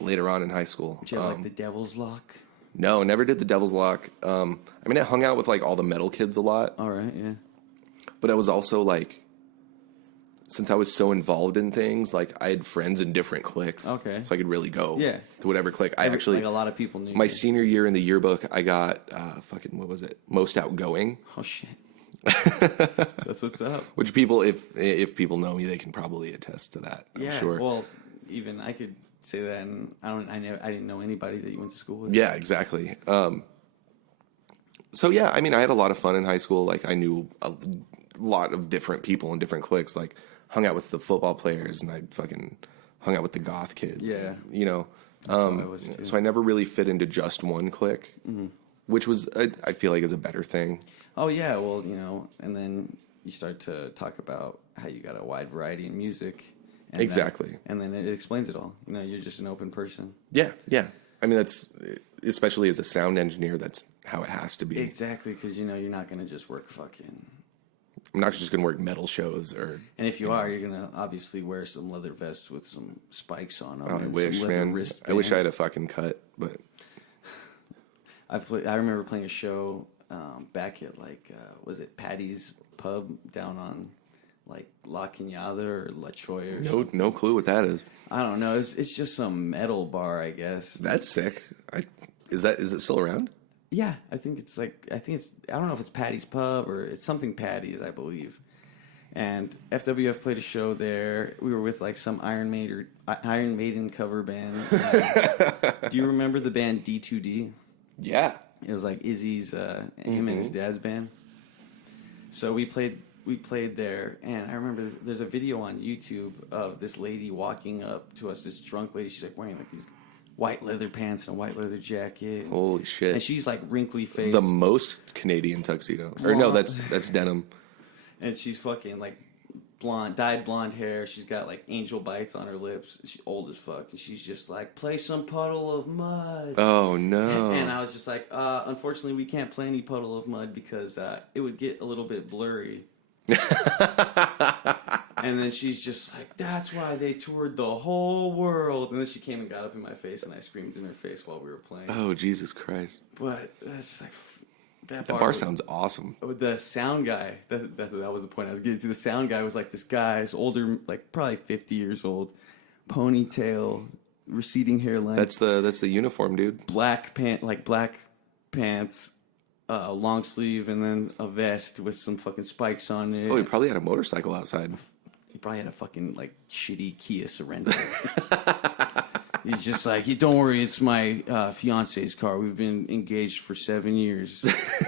later on in high school. Did you have like the devil's lock? No, never did the devil's lock. I mean, I hung out with like all the metal kids a lot. All right, yeah. But I was also like, since I was so involved in things, like I had friends in different cliques. Okay. So I could really go to whatever clique. I actually, like a lot of people knew. My senior year in the yearbook, I got what was it? Most outgoing. Oh shit. That's what's up. Which people, if people know me, they can probably attest to that. I'm sure. Well, even I could say that, and I didn't know anybody that you went to school with. Yeah, exactly. So yeah, I mean, I had a lot of fun in high school. Like I knew a lot of different people in different cliques. Like hung out with the football players, and I fucking hung out with the goth kids. Yeah, and, so I never really fit into just one clique, which was I feel like is a better thing. Oh yeah, well and then you start to talk about how you got a wide variety in music. And exactly. And then it explains it all. You're just an open person. Yeah, yeah. I mean, that's especially as a sound engineer, that's how it has to be. Exactly, because you're not going to just work fucking. I'm not just going to work metal shows or. And if you are, you're going to obviously wear some leather vests with some spikes on them. Oh, I wish, man. I wish I had a fucking cut, but. I remember playing a show back at was it Patty's Pub down on La Cañada or La Choy or no clue what that is. I don't know. It's just some metal bar, I guess. That's sick. Is it still around? Yeah, I think it's I don't know if it's Patty's Pub or it's something Patty's, I believe. And FWF played a show there. We were with some Iron Maiden cover band. Do you remember the band D2D? Yeah. It was Izzy's him and his dad's band. So we played there, and I remember there's a video on YouTube of this lady walking up to us, this drunk lady. She's like wearing like these white leather pants and a white leather jacket. Holy shit! And she's like wrinkly faced. The most Canadian tuxedo, or no, that's denim. And she's fucking like dyed blonde hair. She's got like angel bites on her lips. She's old as fuck, and she's just like, play some Puddle of Mud. Oh no! And I was just like, unfortunately, we can't play any Puddle of Mud because it would get a little bit blurry. And then she's just like, that's why they toured the whole world. And then she came and got up in my face, and I screamed in her face while we were playing. Oh, Jesus Christ! But that's just like that bar sounds awesome. The sound guy, that was the point I was getting to. The sound guy was like this guy, this older, like probably 50 years old, ponytail, receding hairline. That's the uniform, dude. Black pants. Long sleeve, and then a vest with some fucking spikes on it. Oh, he probably had a motorcycle outside. He probably had a fucking like shitty Kia Sorento. He's just like, don't worry, it's my fiance's car. We've been engaged for 7 years.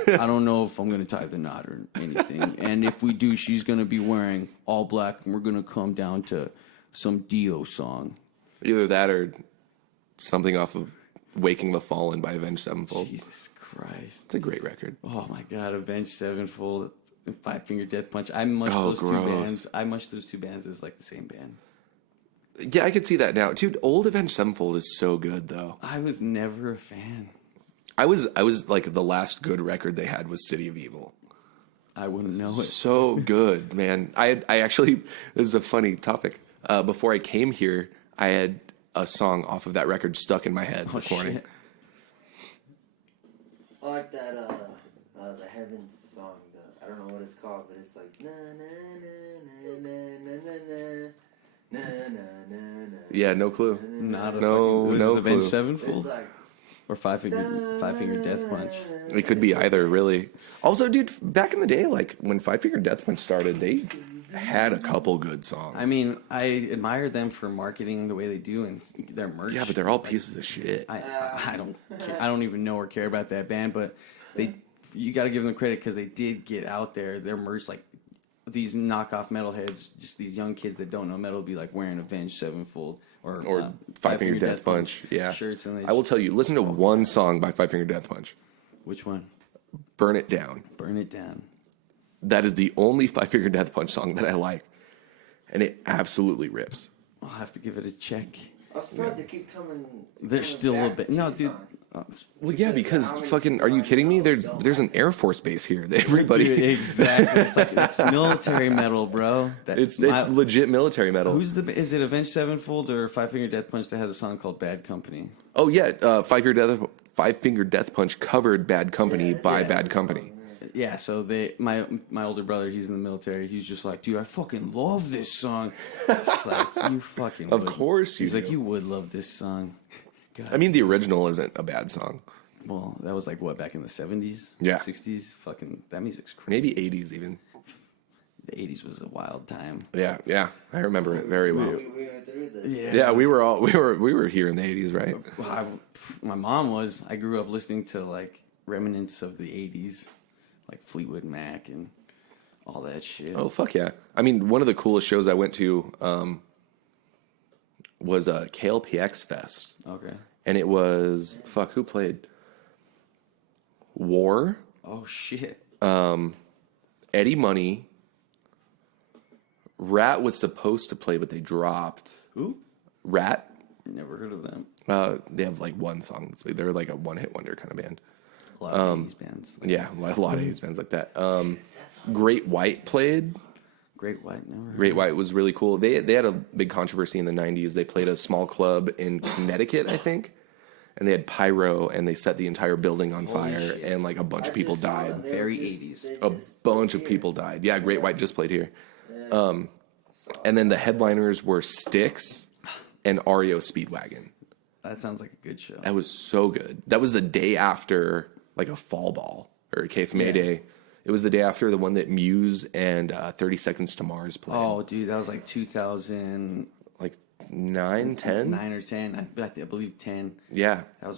I don't know if I'm going to tie the knot or anything. And if we do, she's going to be wearing all black, and we're going to come down to some Dio song. Either that or something off of Waking the Fallen by Avenged Sevenfold. Jesus Christ. It's a great record. Oh my God, Avenged Sevenfold, Five Finger Death Punch. I mush those two bands. I mush those two bands as like the same band. Yeah, I could see that now. Dude, old Avenged Sevenfold is so good though. I was never a fan. I was like, the last good record they had was City of Evil. I wouldn't know it. So good, man. I actually, this is a funny topic. Before I came here, I had a song off of that record stuck in my head this morning. Shit. I like that, the Heavens song. I don't know what it's called, but it's like, na na na na na na na na na na. Yeah, no clue. Not a No, fucking, no Avenged clue. Sevenfold? It's like, Or Five Finger Death Punch. It could be either, really. Also, dude, back in the day, like when Five Finger Death Punch started, they had a couple good songs. I mean, I admire them for marketing the way they do and their merch. Yeah, but they're all pieces of shit. I don't even know or care about that band, but you got to give them credit because they did get out there. Their merch, like these knockoff metalheads, just these young kids that don't know metal, be like wearing Avenged Sevenfold or Five Finger Death Punch. Yeah, shirts. And I will tell you, listen to one song by Five Finger Death Punch. Which one? Burn It Down. Burn It Down. That is the only Five Finger Death Punch song that I like, and it absolutely rips. I'll have to give it a check. I'm surprised they keep coming. There's still a bit. No, dude. Well, yeah, because fucking, are you kidding me? There's an Air Force base here. Everybody, Dude, exactly. It's military metal, bro. It's legit military metal. Is it Avenged Sevenfold or Five Finger Death Punch that has a song called Bad Company? Oh yeah, Five Finger Death Punch covered Bad Company by Bad Company. Yeah, so my older brother, he's in the military. He's just like, dude, I fucking love this song. It's like, you fucking Of would. course you He's do. like, you would love this song. God. I mean, the original isn't a bad song. Well, that was like, what, back in the 70s? Yeah. 60s? Fucking, that music's crazy. Maybe 80s even. The 80s was a wild time. Yeah. I remember it very well. We went through this. Yeah, we were here in the 80s, right? My mom was. I grew up listening to like remnants of the 80s. Like Fleetwood Mac and all that shit. Oh, fuck yeah. I mean, one of the coolest shows I went to was KLPX Fest. Okay. And it was, who played? War. Oh, shit. Eddie Money. Rat was supposed to play, but they dropped. Who? Rat. Never heard of them. They have like one song. They're like a one-hit wonder kind of band. A lot of 80s bands. Yeah, a lot of 80s bands like that. Great White played. Great White, never heard. Great White was really cool. They had a big controversy in the 90s. They played a small club in Connecticut, I think. And they had pyro, and they set the entire building on fire, shit. and like a bunch of people died. Very 80s. A bunch of people died. Yeah, Great White just played here. And then the headliners were Styx and REO Speedwagon. That sounds like a good show. That was so good. That was the day after like a Fall Ball or a Cafe Mayday. It was the day after the one that Muse and 30 Seconds to Mars played. Oh, dude, that was like 2000. Like 9, 10? 9 or 10. I believe 10. Yeah. That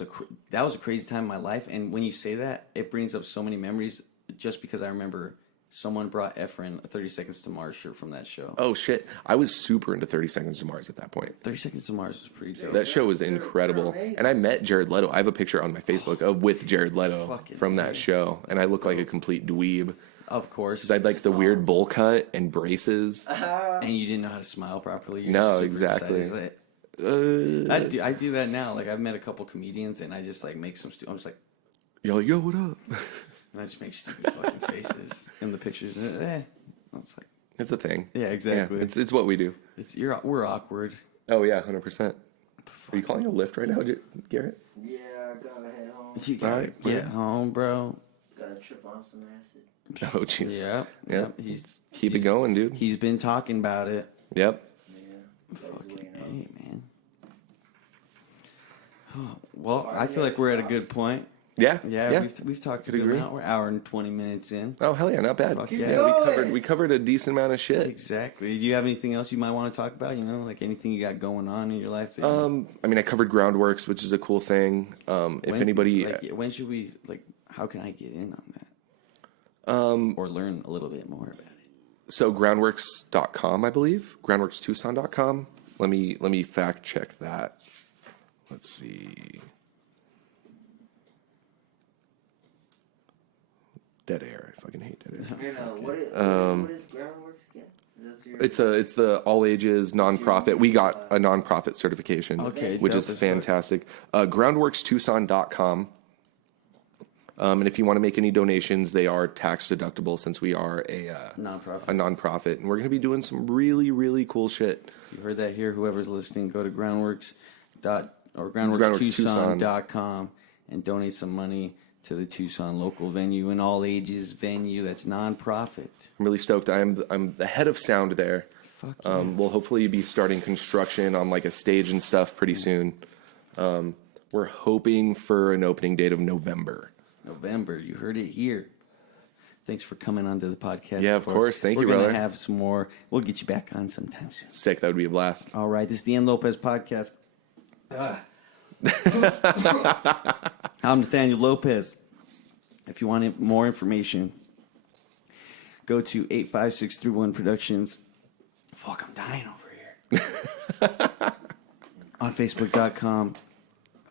was a crazy time in my life. And when you say that, it brings up so many memories just because I remember someone brought Efren a 30 Seconds to Mars shirt from that show. Oh, shit. I was super into 30 Seconds to Mars at that point. 30 Seconds to Mars was pretty dope. That show was incredible. And I met Jared Leto. I have a picture on my Facebook with Jared Leto from that show. And I look like a complete dweeb. Of course. Because I had like the weird bowl cut and braces. And you didn't know how to smile properly. No, exactly. I do that now. Like, I've met a couple comedians, and I just like make some. I'm just like, yo, what up? And I just make stupid fucking faces in the pictures. And I was like, it's a thing. Yeah, exactly. Yeah, it's what we do. We're awkward. Oh yeah, 100%. Are you calling a lift right now, Garrett? Yeah, I gotta head home. You gotta get home, bro. Gotta trip on some acid. Oh jeez. Yeah. Keep it going, dude. He's been talking about it. Yep. Yeah. Fucking A, man. Well, I feel like we're at a good point. Yeah. We've talked a good amount. We're an hour and 20 minutes in. Oh hell yeah, not bad. Fuck We covered a decent amount of shit. Exactly. Do you have anything else you might want to talk about? You know, like anything you got going on in your life? I mean, I covered Groundworks, which is a cool thing. If anybody, when should we how can I get in on that? Or learn a little bit more about it. So groundworks.com, I believe. Groundworkstucson.com. Let me fact check that. Let's see. Dead air. I fucking hate dead air. What is Groundworks again? It's the all ages nonprofit. We got a nonprofit certification, which is fantastic. Groundworkstucson.com. And if you want to make any donations, they are tax deductible since we are a nonprofit, and we're going to be doing some really, really cool shit. You heard that here. Whoever's listening, go to groundworkstucson.com and donate some money to the Tucson local venue, an all ages venue that's nonprofit. I'm really stoked. I'm the head of sound there. Fuck yeah. We'll hopefully be starting construction on like a stage and stuff pretty soon. We're hoping for an opening date of November. You heard it here. Thanks for coming onto the podcast. Yeah, of course. Thank you, brother. We're brother. going to have some more. We'll get you back on sometime soon. Sick. That would be a blast. All right. This is the Lopez Podcast. I'm Nathaniel Lopez. If you want more information, go to 85631 Productions. Fuck, I'm dying over here. On Facebook.com.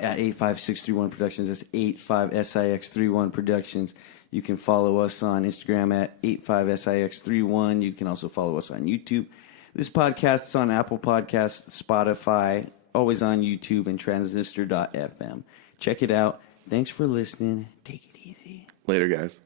At 85631 Productions. That's 85SIX31 Productions. You can follow us on Instagram at 85SIX31. You can also follow us on YouTube. This podcast is on Apple Podcasts, Spotify, always on YouTube, and transistor.fm. Check it out. Thanks for listening. Take it easy. Later, guys.